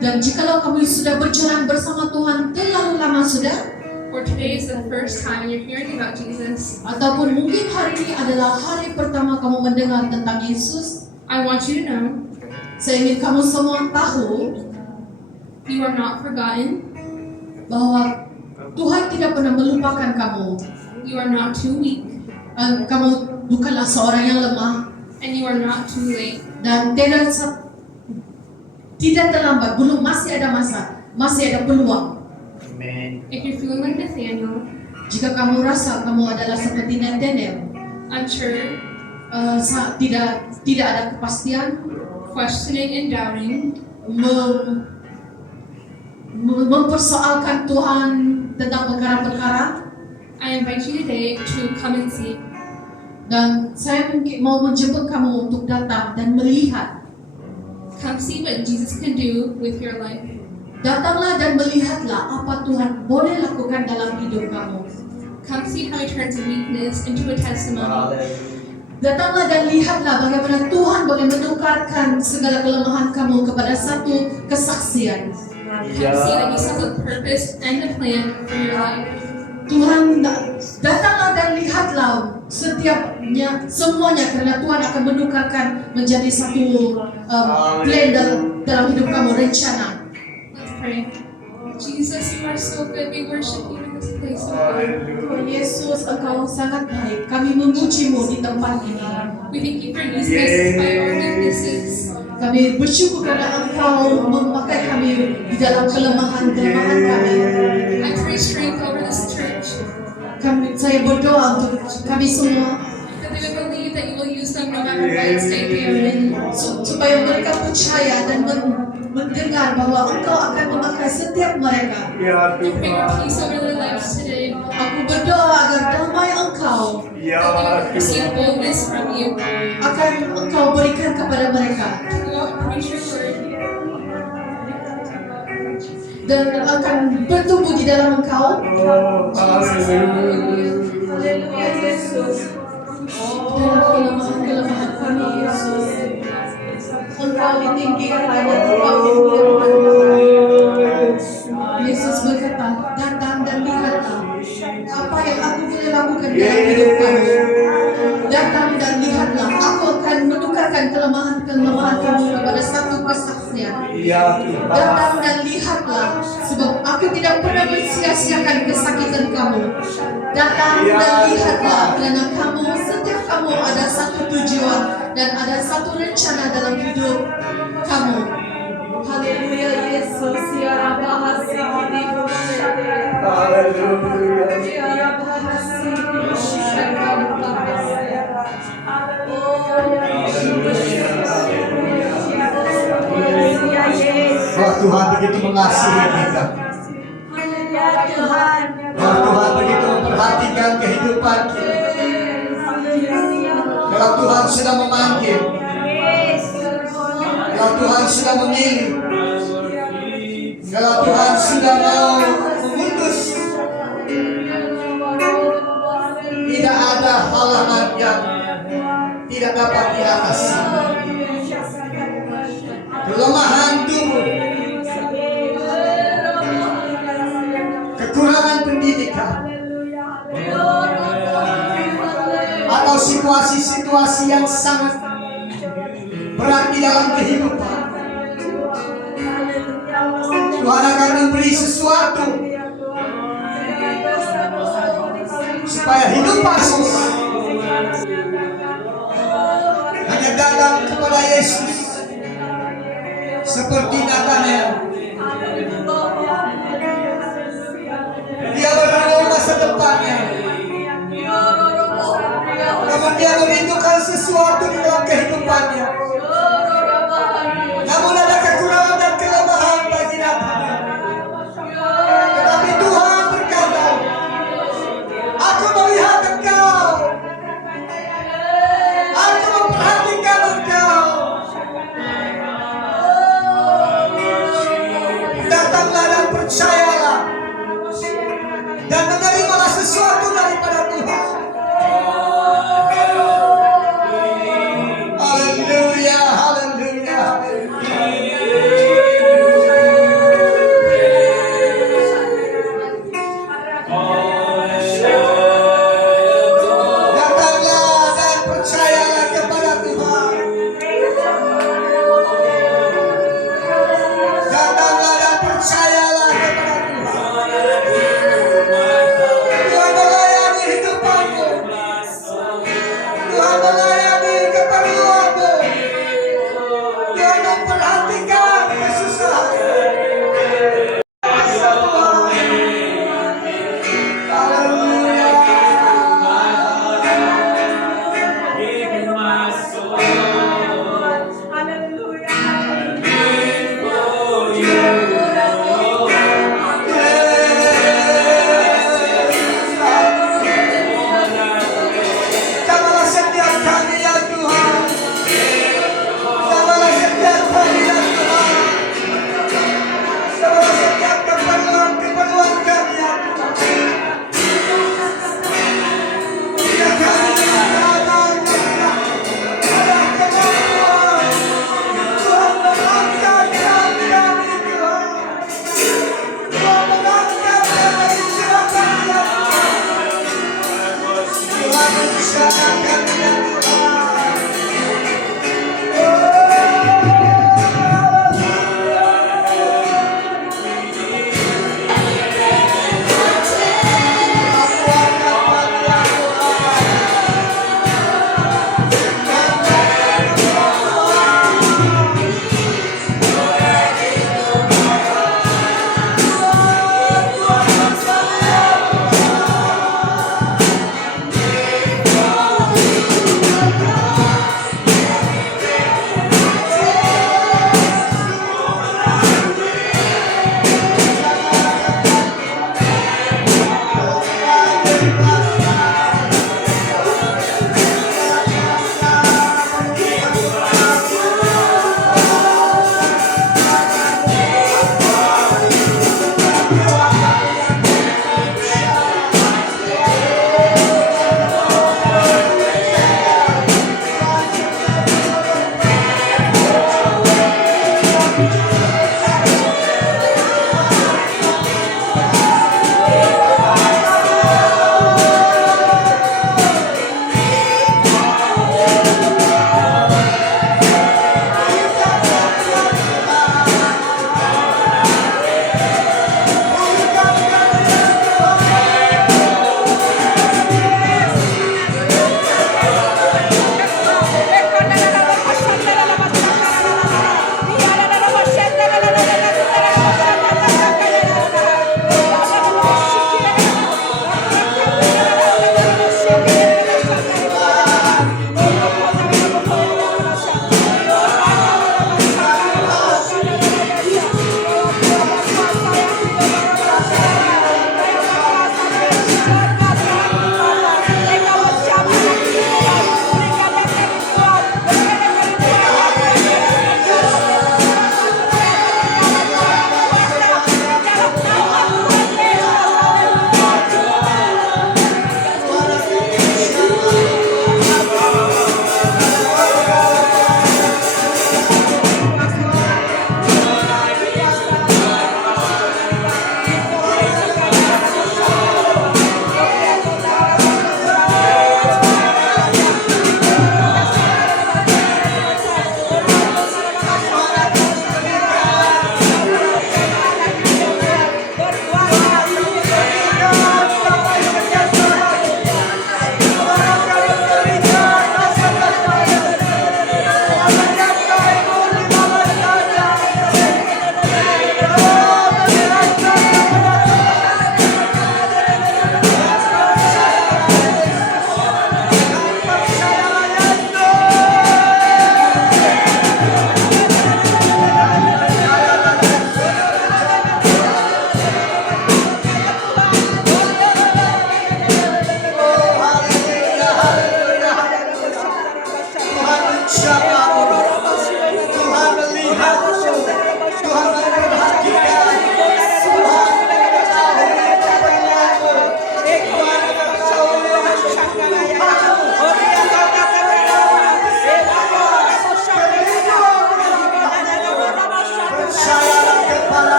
Dan jikalau kamu sudah berjalan bersama Tuhan terlalu lama sudah, or today is the first time you're hearing about Jesus, ataupun mungkin hari ini adalah hari pertama kamu mendengar tentang Yesus, I want you to know saya ingin kamu semua tahu you are not forgotten. bahwa Tuhan tidak pernah melupakan kamu. You are not too weak, Kamu bukanlah seorang yang lemah and you are not too late. dan tidak terlambat. Belum, masih ada masa, masih ada peluang. If you're feeling like Nathaniel, Jika kamu rasa kamu adalah seperti Nathaniel, unsure, tidak ada kepastian, questioning, and doubting, mempersoalkan Tuhan tentang perkara-perkara, I invite you today to come and see. dan saya mungkin mau menjemput kamu untuk datang dan melihat. Come see what Jesus can do with your life. Datanglah dan melihatlah apa Tuhan boleh lakukan dalam hidup kamu. Come see how He turns weakness into a testimony. Datanglah dan lihatlah bagaimana Tuhan boleh menukarkan segala kelemahan kamu kepada satu kesaksian. Come see that He has a purpose and a plan for your life. Tuhan, datanglah dan lihatlah semuanya, karena Tuhan akan menukarkan menjadi satu plan dalam hidup kamu, rencana. Let's pray. Jesus, you are so good. We worship you in this place, oh God. Tuhan Yesus, Engkau sangat baik. Kami memuji-Mu di tempat ini. We thank you for using us despite our weaknesses. Kami bersyukur karena Engkau memakai kami di dalam kelemahan-kelemahan kami. I pray strength over this church, Saya berdoa untuk kami semua that they would believe that you will use them no matter what state they are in. supaya mereka percaya dan mendengar bahwa Engkau akan memakai setiap mereka. I pray your peace over their lives today, Aku berdoa agar damai Engkau that they would receive boldness from you akan Engkau berikan kepada mereka, to go out and preach your word. dan akan bertumbuh di dalam Engkau. Haleluya Yesus. Dalam kelemahan-kelemahan kami Yesus, Engkau ditinggikan hanya Engkau difirmankan. Yesus berkata, datang dan lihatlah apa yang aku boleh lakukan dalam hidup kamu. Datang dan lihatlah, aku akan menukarkan kelemahan-kelemahan kamu kepada satu kesaksian. Datang dan lihatlah, sebab aku tidak pernah mensia-siakan kesakitan kamu. Datang dan lihatlah, karena setiap kamu ada satu tujuan dan ada satu rencana dalam hidup kamu. Haleluya Yesus, ya Rabba Hasiki ya Rabba Bahwa Tuhan begitu mengasihi kita. Bahwa Tuhan begitu memperhatikan kehidupan kita. Kalau Tuhan sudah memanggil, kalau Tuhan sudah memilih, kalau Tuhan sudah mau memutus, tidak ada halangan yang tidak dapat diatasi. Kelemahan tubuh, kekurangan pendidikan, atau situasi-situasi yang sangat berat di dalam kehidupan, Tuhan akan memberi sesuatu supaya hidup Yesus hanya datang kepada Yesus seperti Nathanael. Dia berdoa masa depannya, namun dia merindukan sesuatu di dalam kehidupannya. Namun ada kekurangan dan kelemahan bagi Nathanael. Tetapi Tuhan berkata, aku melihat engkau, aku memperhatikan engkau. Datanglah dan percayalah dan menerimalah sesuatu daripada Tuhan. Haleluya, haleluya. Datanglah dan percayalah kepada Tuhan. Datanglah dan percaya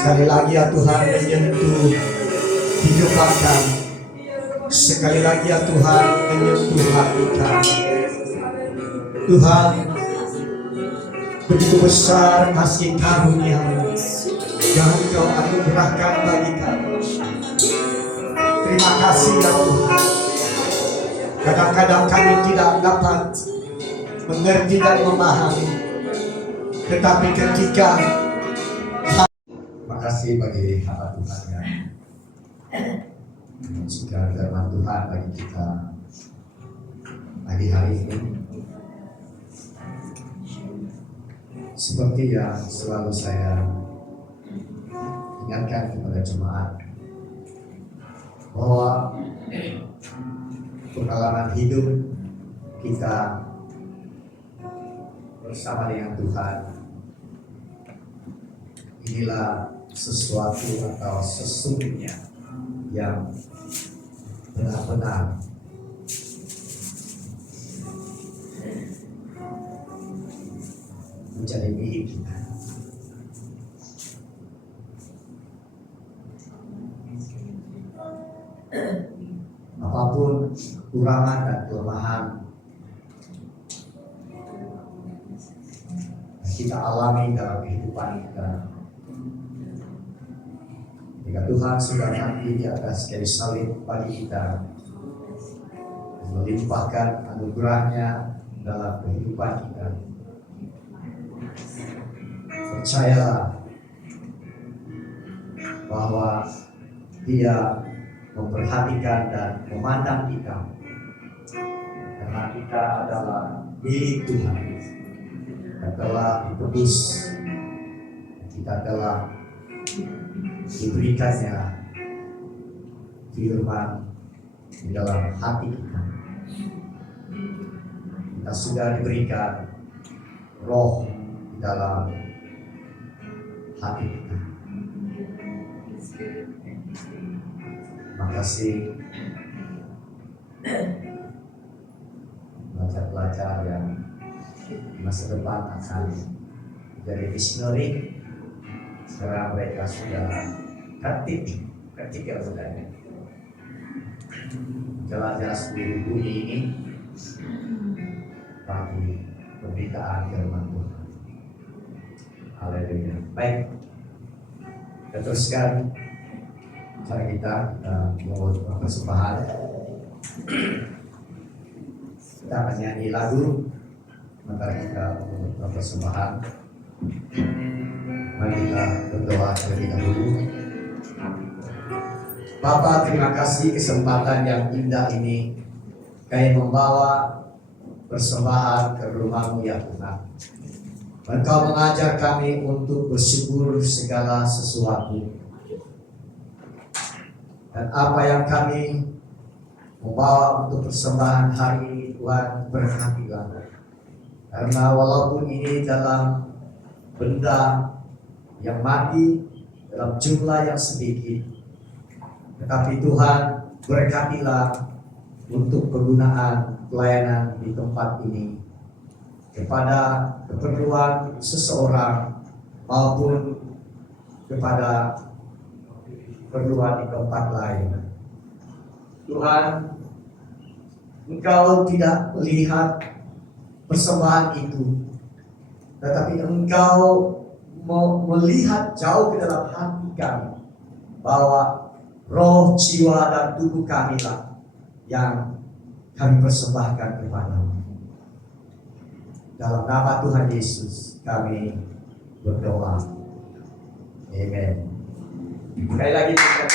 Sekali lagi ya Tuhan, menyentuh kehidupan kami. Sekali lagi ya Tuhan, menyentuh hati kami. Tuhan, begitu besar kasih karunia-Mu yang Engkau anugerahkan bagi kami. Terima kasih ya Tuhan. Kadang-kadang kami tidak dapat mengerti dan memahami, tetapi ketika makasih bagi hamba Tuhan yang menyaksikan firman Tuhan bagi kita pagi hari ini. Seperti yang selalu saya ingatkan kepada jemaat, bahwa pengalaman hidup kita bersama dengan Tuhan inilah sesuatu atau sesungguhnya yang benar-benar menjadi milik kita. Apapun kekurangan dan kelemahan yang kita alami dalam kehidupan kita, jika Tuhan sudah mati di atas kayu salib bagi kita, melimpahkan anugerahnya dalam kehidupan kita, percayalah bahwa Dia memperhatikan dan memandang kita, karena kita adalah milik Tuhan. Kita telah ditebus, kita telah diberikannya firman di dalam hati kita. Kita sudah diberikan roh di dalam hati kita. Terima kasih pelajar-pelajar yang di masa depan akan menjadi missionary. Sekarang mereka sudah ketika sebenarnya jalan-jalan seluruh bumi ini bagi pemberitaan firman Tuhan. Haleluya. Baik, kita teruskan cara kita mau persembahan. Kita akan nyanyi lagu sementara kita mau persembahan. Mari kita berdoa terlebih dahulu. Bapa, terima kasih kesempatan yang indah ini Kami membawa persembahan ke rumah-Mu ya Tuhan. Engkau mengajar kami untuk bersyukur segala sesuatu. Dan apa yang kami membawa untuk persembahan hari ini Tuhan, berkatilah. Karena walaupun ini dalam benda yang mati, dalam jumlah yang sedikit, tetapi Tuhan berkatilah untuk penggunaan pelayanan di tempat ini kepada keperluan seseorang maupun kepada keperluan di tempat lain. Tuhan, Engkau tidak melihat persembahan itu, tetapi Engkau melihat jauh ke dalam hati kami, bahwa roh, jiwa, dan tubuh kami lah yang kami persembahkan kepada-Mu. Dalam nama Tuhan Yesus kami berdoa. Amen. Sekali lagi kita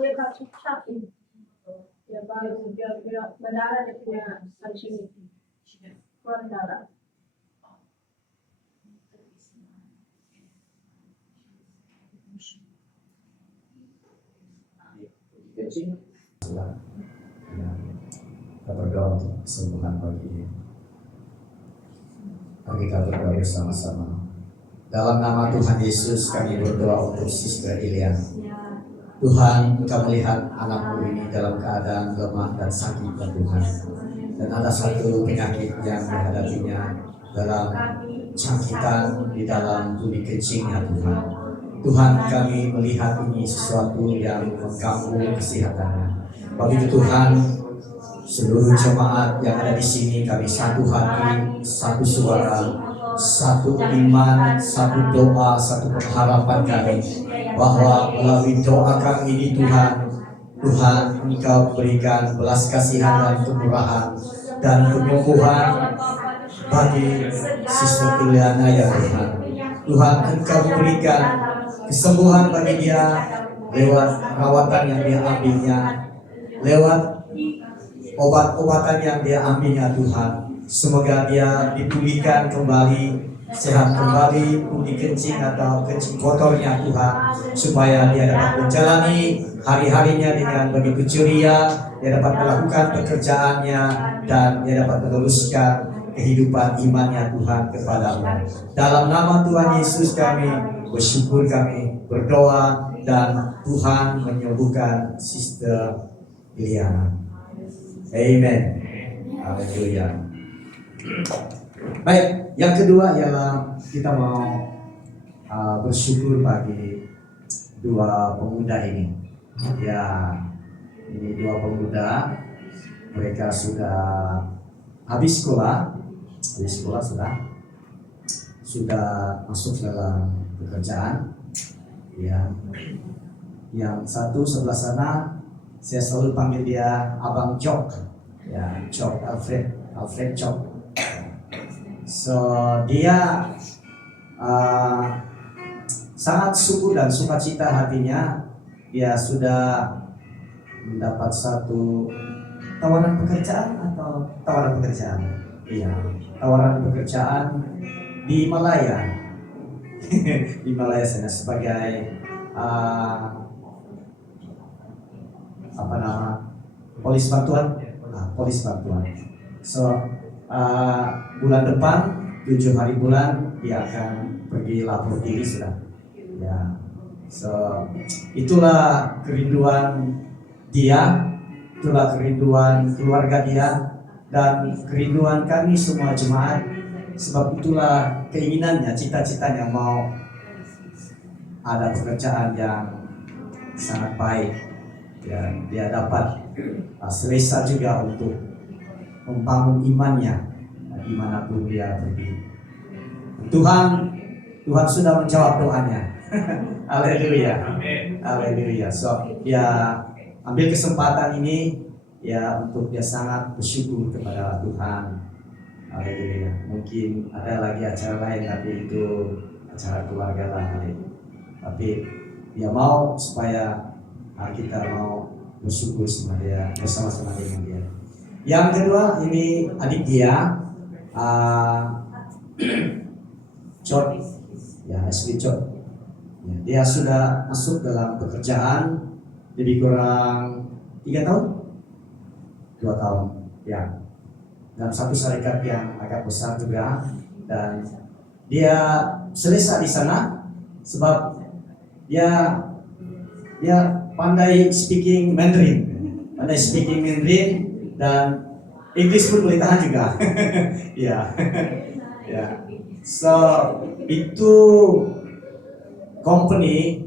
Boleh kasih chat ini. Ya baru biar berdarah dia punya sini. Keluar darah. Kencing. Kita berdoa untuk kesembuhan pagi ini. Mari kita berdoa bersama-sama. Dalam nama Tuhan Yesus kami berdoa untuk Sister Ilian. Tuhan, Engkau melihat anakmu ini dalam keadaan lemah dan sakit ya Tuhan. Dan ada satu penyakit yang dihadapinya dalam cangkitan di dalam tuli kencingnya Tuhan. Tuhan, kami melihat ini sesuatu yang mengganggu kesehatannya. Bagi itu Tuhan, seluruh jemaat yang ada di sini kami satu hati, satu suara, satu iman, satu doa, satu pengharapan kami bahwa melalui doa kami ini Tuhan, Engkau berikan belas kasihan dan kemurahan dan penyembuhan bagi Sister Iliana ya Tuhan. Tuhan, Engkau berikan kesembuhan bagi dia lewat rawatan yang dia ambilnya, lewat obat-obatan yang dia ambilnya Tuhan. Semoga dia dipulihkan kembali, sehat kembali, pulih kencing atau kencing kotornya Tuhan, supaya dia dapat menjalani hari-harinya dengan begitu ceria, dia dapat melakukan pekerjaannya dan dia dapat meneruskan kehidupan imannya Tuhan kepadamu. Dalam nama Tuhan Yesus kami bersyukur, kami berdoa, dan Tuhan menyembuhkan Sister Iliana. Amen. Haleluya. Baik, yang kedua ialah kita mau bersyukur bagi dua pemuda ini. Ya, ini dua pemuda, mereka sudah habis sekolah sudah masuk dalam pekerjaan. Ya, yang satu sebelah sana saya selalu panggil dia Abang Jok. Ya, Jok Alfred Jok. So dia sangat syukur dan sukacita hatinya, dia sudah mendapat satu tawaran pekerjaan. Iya, tawaran pekerjaan di Malaya. Di Malaya sana sebagai polis bantuan. So bulan depan 7 hari bulan dia akan pergi lapor diri sudah. Ya, so itulah kerinduan dia, itulah kerinduan keluarga dia, dan kerinduan kami semua jemaat. Sebab itulah keinginannya, cita-citanya mau ada pekerjaan yang sangat baik. Ya, dia dapat selesa juga untuk membangun imannya dimanapun dia pergi. Tuhan sudah menjawab doanya. Haleluya. Haleluya. So dia ambil kesempatan ini ya untuk dia sangat bersyukur kepada Tuhan Haleluya. Mungkin ada lagi acara lain tapi itu acara keluarga lah kali. Tapi dia mau supaya kita mau bersyukur sama dia, bersama-sama dengan dia. Yang kedua ini adik dia, Chot, ya Ashley Chot. Ya, dia sudah masuk dalam pekerjaan lebih kurang 3 tahun, 2 tahun, ya. Dan satu syarikat yang agak besar juga, dan dia selesai di sana sebab dia pandai speaking Mandarin, dan Inggris pun boleh tahan juga. Ya, ya. So itu company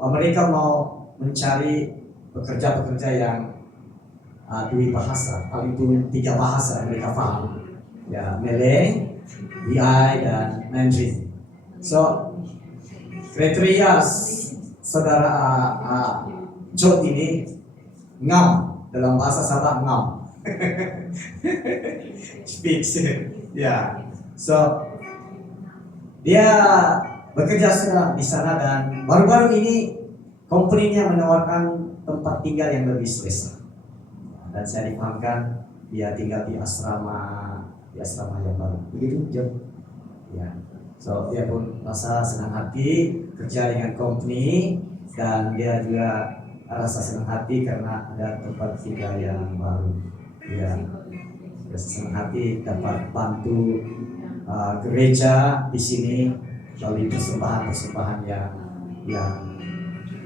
mereka mau mencari pekerja-pekerja yang dua bahasa, paling pun 3 bahasa mereka paham, ya, Malay, BI dan Mandarin. So kriteria saudara Jod ini ngam, dalam bahasa Sabah ngam. Speaks, ya. So dia bekerja di sana dan baru-baru ini company-nya menawarkan tempat tinggal yang lebih selesa. Dan saya dipahamkan dia tinggal di asrama yang baru. Begitu, Jod? Ya. So dia pun rasa senang hati kerja dengan company, dan dia juga rasa senang hati karena ada tempat tinggal yang baru. Dia senang hati dapat bantu gereja di sini melalui persembahan yang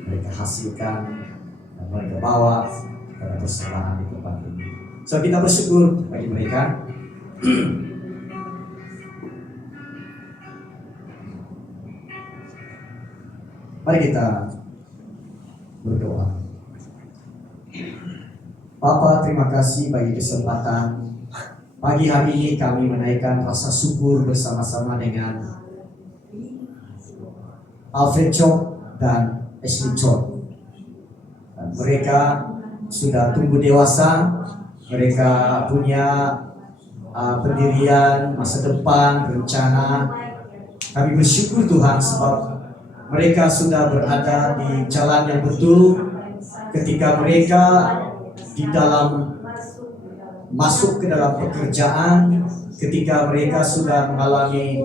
mereka hasilkan dan mereka bawa pada persembahan di tempat ini. So kita bersyukur bagi mereka. Mari kita berdoa. Bapa, terima kasih bagi kesempatan pagi hari ini kami menaikkan rasa syukur bersama-sama dengan Alfred Chok dan Ashley Chok. Mereka sudah tumbuh dewasa, mereka punya pendirian, masa depan, rencana. Kami bersyukur Tuhan sebab mereka sudah berada di jalan yang betul ketika mereka masuk ke dalam pekerjaan, ketika mereka sudah mengalami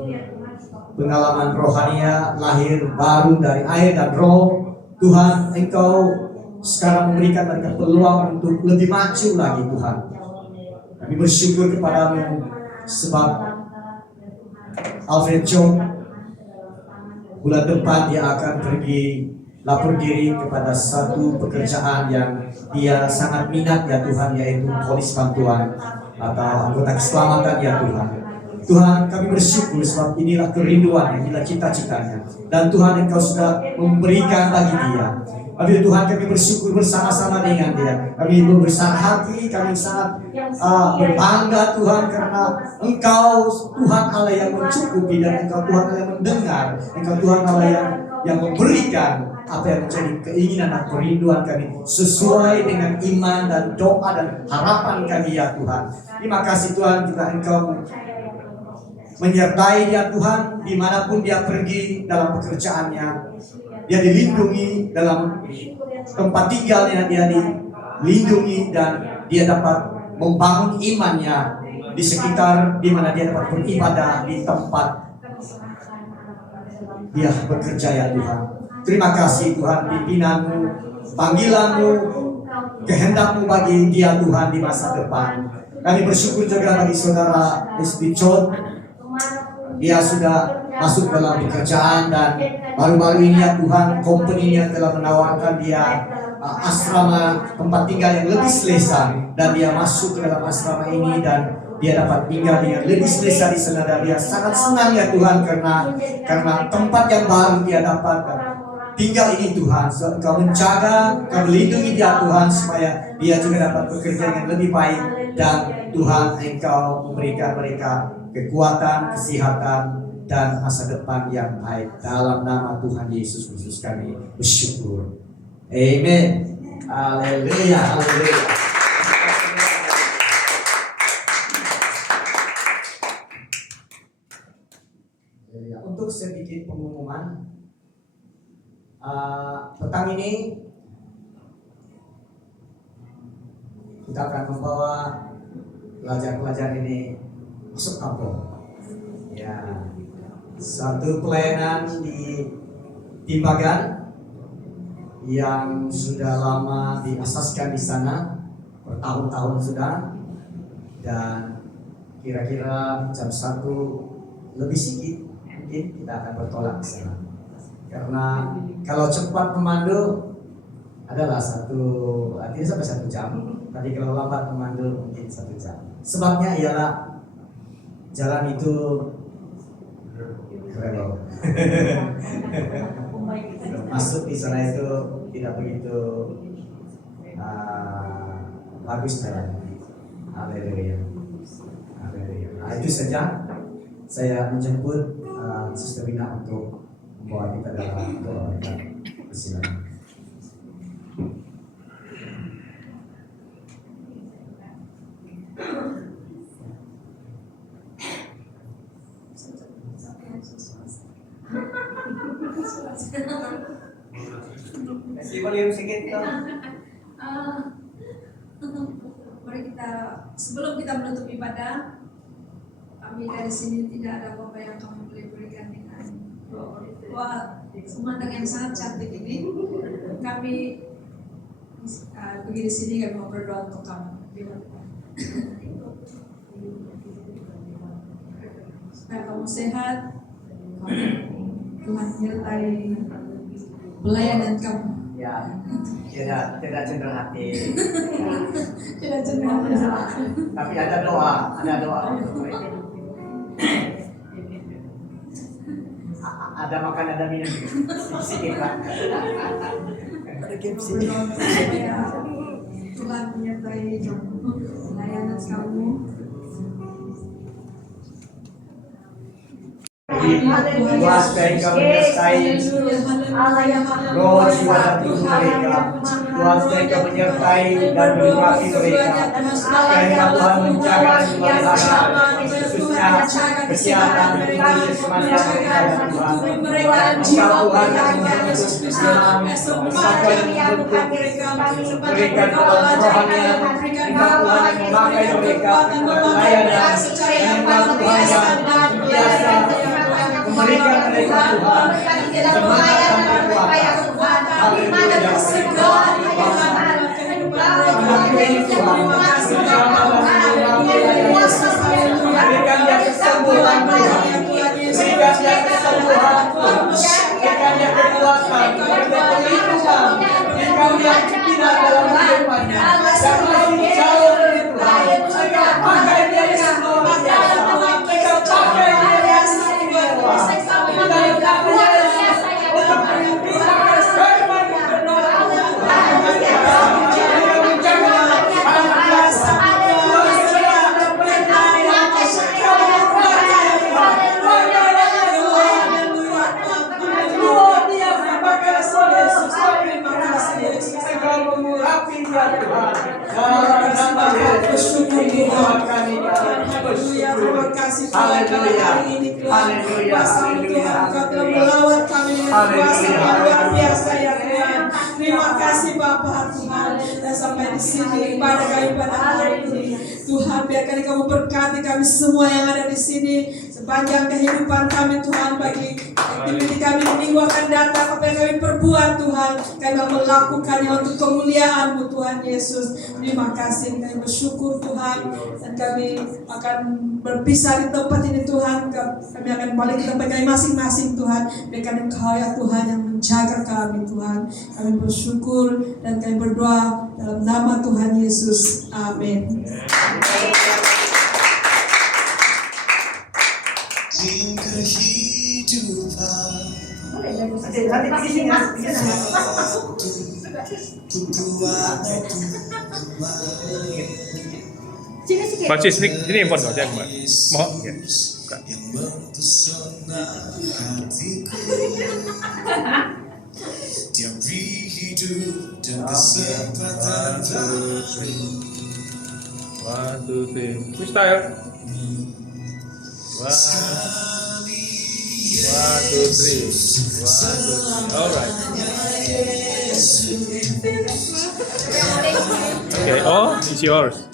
pengalaman rohania, lahir baru dari air dan roh. Tuhan, Engkau sekarang memberikan mereka peluang untuk lebih maju lagi, Tuhan. Kami bersyukur kepadamu sebab Alfred Chong bulan depan dia akan pergi lapor diri kepada satu pekerjaan yang dia sangat minat, ya Tuhan, yaitu polis bantuan atau anggota keselamatan, ya Tuhan. Tuhan, kami bersyukur sebab inilah kerinduan, inilah cita-citanya, dan Tuhan Engkau sudah memberikan bagi dia. Tapi Tuhan, kami bersyukur bersama-sama dengan dia. Kami berbesar hati, kami sangat berbangga Tuhan, karena Engkau Tuhan Allah yang mencukupi, dan Engkau Tuhan Allah yang mendengar, Engkau Tuhan Allah yang memberikan apa yang menjadi keinginan dan kerinduan kami sesuai dengan iman dan doa dan harapan kami, ya Tuhan. Terima kasih Tuhan, juga Engkau menyertai dia Tuhan dimanapun dia pergi dalam pekerjaannya. Dia dilindungi dalam tempat tinggalnya, dia dilindungi, dan dia dapat membangun imannya di sekitar di mana dia dapat beribadah, di tempat dia bekerja, ya Tuhan. Terima kasih Tuhan, pimpinanmu, panggilanmu, kehendakmu bagi dia Tuhan di masa depan. Kami bersyukur juga bagi saudara Ashley Chot. Dia sudah masuk dalam pekerjaan, dan baru-baru ini, ya Tuhan, company-nya telah menawarkan dia asrama tempat tinggal yang lebih selesa, dan dia masuk ke dalam asrama ini dan dia dapat tinggal dengan lebih selesa di sana, dan dia sangat senang, ya Tuhan, karena tempat yang baru dia dapat tinggal ini, Tuhan. So, Engkau menjaga, Engkau melindungi dia Tuhan, supaya dia juga dapat bekerja dengan lebih baik, dan Tuhan Engkau memberikan mereka kekuatan, kesehatan, dan masa depan yang baik. Dalam nama Tuhan Yesus Kristus kami bersyukur. Amen. Haleluya. Haleluya. untuk sedikit pengumuman. Petang ini kita akan membawa pelajar-pelajar ini masuk kampung. Ya, satu pelayanan di Timbagan yang sudah lama diasaskan di sana, bertahun-tahun sudah, dan kira-kira jam 1 lebih sedikit mungkin kita akan bertolak ke sana. Karena kalau cepat memandu adalah tidak sampai 1 jam, tapi kalau lambat memandu mungkin 1 jam. Sebabnya ialah jalan itu rebel. Masuk di sana itu tidak begitu bagus jalannya. Haleluya. Haleluya. Nah, itu saja saya menjemput Sister Wina untuk membawa kita dalam doa kita. Silakan. Kasih volume sedikit dong. Mari kita, sebelum kita menutup ibadah, kami dari sini tidak ada apa-apa yang kamu boleh berikan dengan pemandangan yang sangat cantik ini. Kami pergi di sini, kami mau berdoa untuk kamu. Supaya kamu sehat, Tuhan menyertai pelayanan kamu. Ya, tidak cenderung hati. Tidak cenderung. Tapi ada doa untuk mereka. Ada makan, ada minum, sedikit Pak. Supaya Tuhan menyertai pelayanan kamu. Tuhan supaya Engkau menyertai roh jiwa dan tubuh mereka. Tuhan supaya Engkau menyertai dan memberkati mereka. Supaya Engkau Tuhan menjaga dan memelihara, khususnya kesehatan dan kondisi semangat mereka ya Tuhan. Engkau Tuhan yang membentuk Islam, Engkau yang membentuk mereka dalam rohani. Engkau Tuhan yang memakai mereka untuk pelayanan. Engkau Tuhan yang biasa memberikan mereka Tuhan semangat dan kekuatan. Haleluya. Berikan dia kesembuhan Tuhan. Berikan dia kesembuhan Tuhan. Berikan dia kekuatan. Berikan dia perlindungan. Berikan dia pimpinan dalam kehidupannya. Dan masih jauh dari Tuhan. Engkau pakai dia dengan luar biasa. Engkau pakai dia dengan istimewa. Terima kasih Bapa Tuhan, dan sampai di sini ibadah kami pada hari ini. Tuhan, biarkan kamu berkati kami semua yang ada di sini sepanjang kehidupan kami Tuhan, bagi aktiviti kami di minggu akan datang. Apa yang kami perbuat Tuhan, kami mau melakukannya untuk kemuliaan-Mu Tuhan Yesus. Terima kasih, kami bersyukur Tuhan, dan kami akan berpisah di tempat ini Tuhan. Kami akan balik ke tempat kami masing-masing Tuhan. Biarkan Engkau ya Tuhan yang menjaga kami Tuhan. Kami bersyukur dan kami berdoa dalam nama Tuhan Yesus. Amin. Pak Cis, ini impor nggak aja Mbak? Mohon ya. Buka. One, two, three. Freestyle. One, 1, 2, 3. 1, 2, 3. Alright. Okay. Oh, it's yours.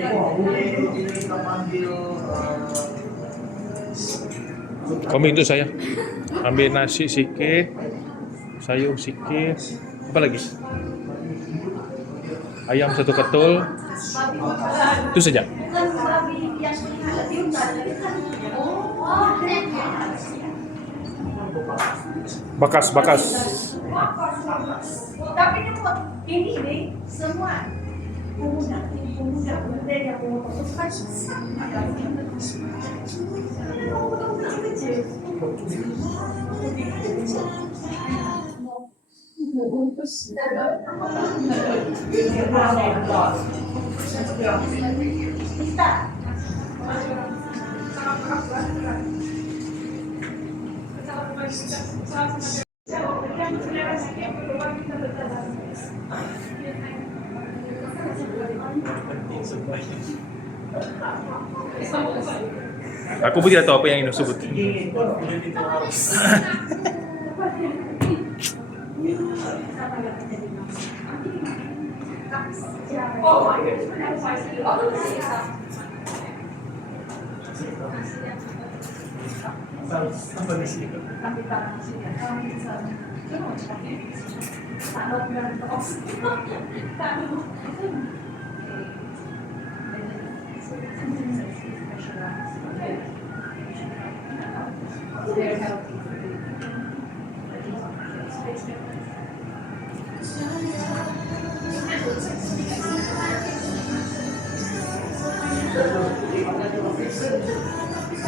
Jauh. Kamu itu saya ambil nasi sedikit, sayur sedikit, apa lagi? Ayam 1 ketul, itu saja. Bakas. Tapi ini nih semua pemuda yang memutuskan Aku pun tidak tahu apa yang ini sebut.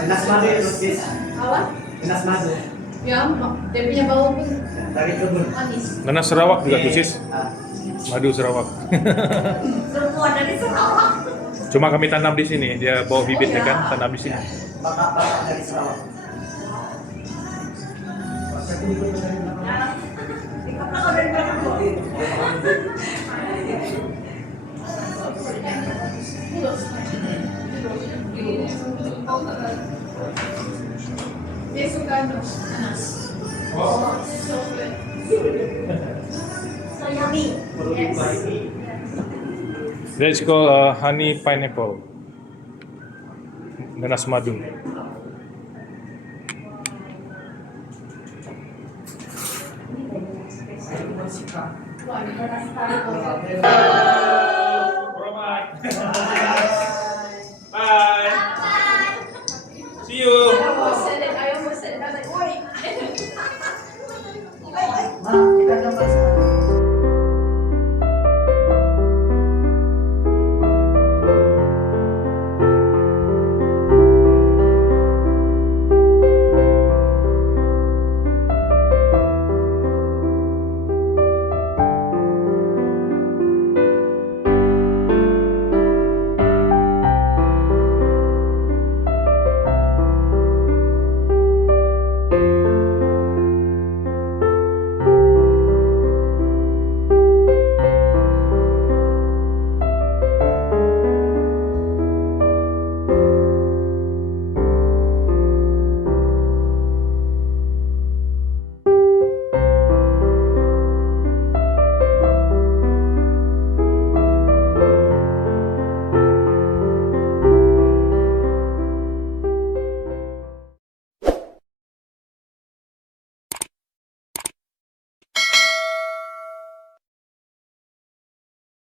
Enas madu ya, Sis. Apa? Enas madu. Ya, dia punya bau pun Dari kebun. manis. Nanas Sarawak juga tuh, Sis. Madu Sarawak. Semua dari Sarawak. Cuma kami tanam di sini, dia bawa bibitnya kan, tanam di sini. Bapak dari Sarawak. Dia suka nanas. So yummy. Yes. That's called honey pineapple. Nanas madu. Wah,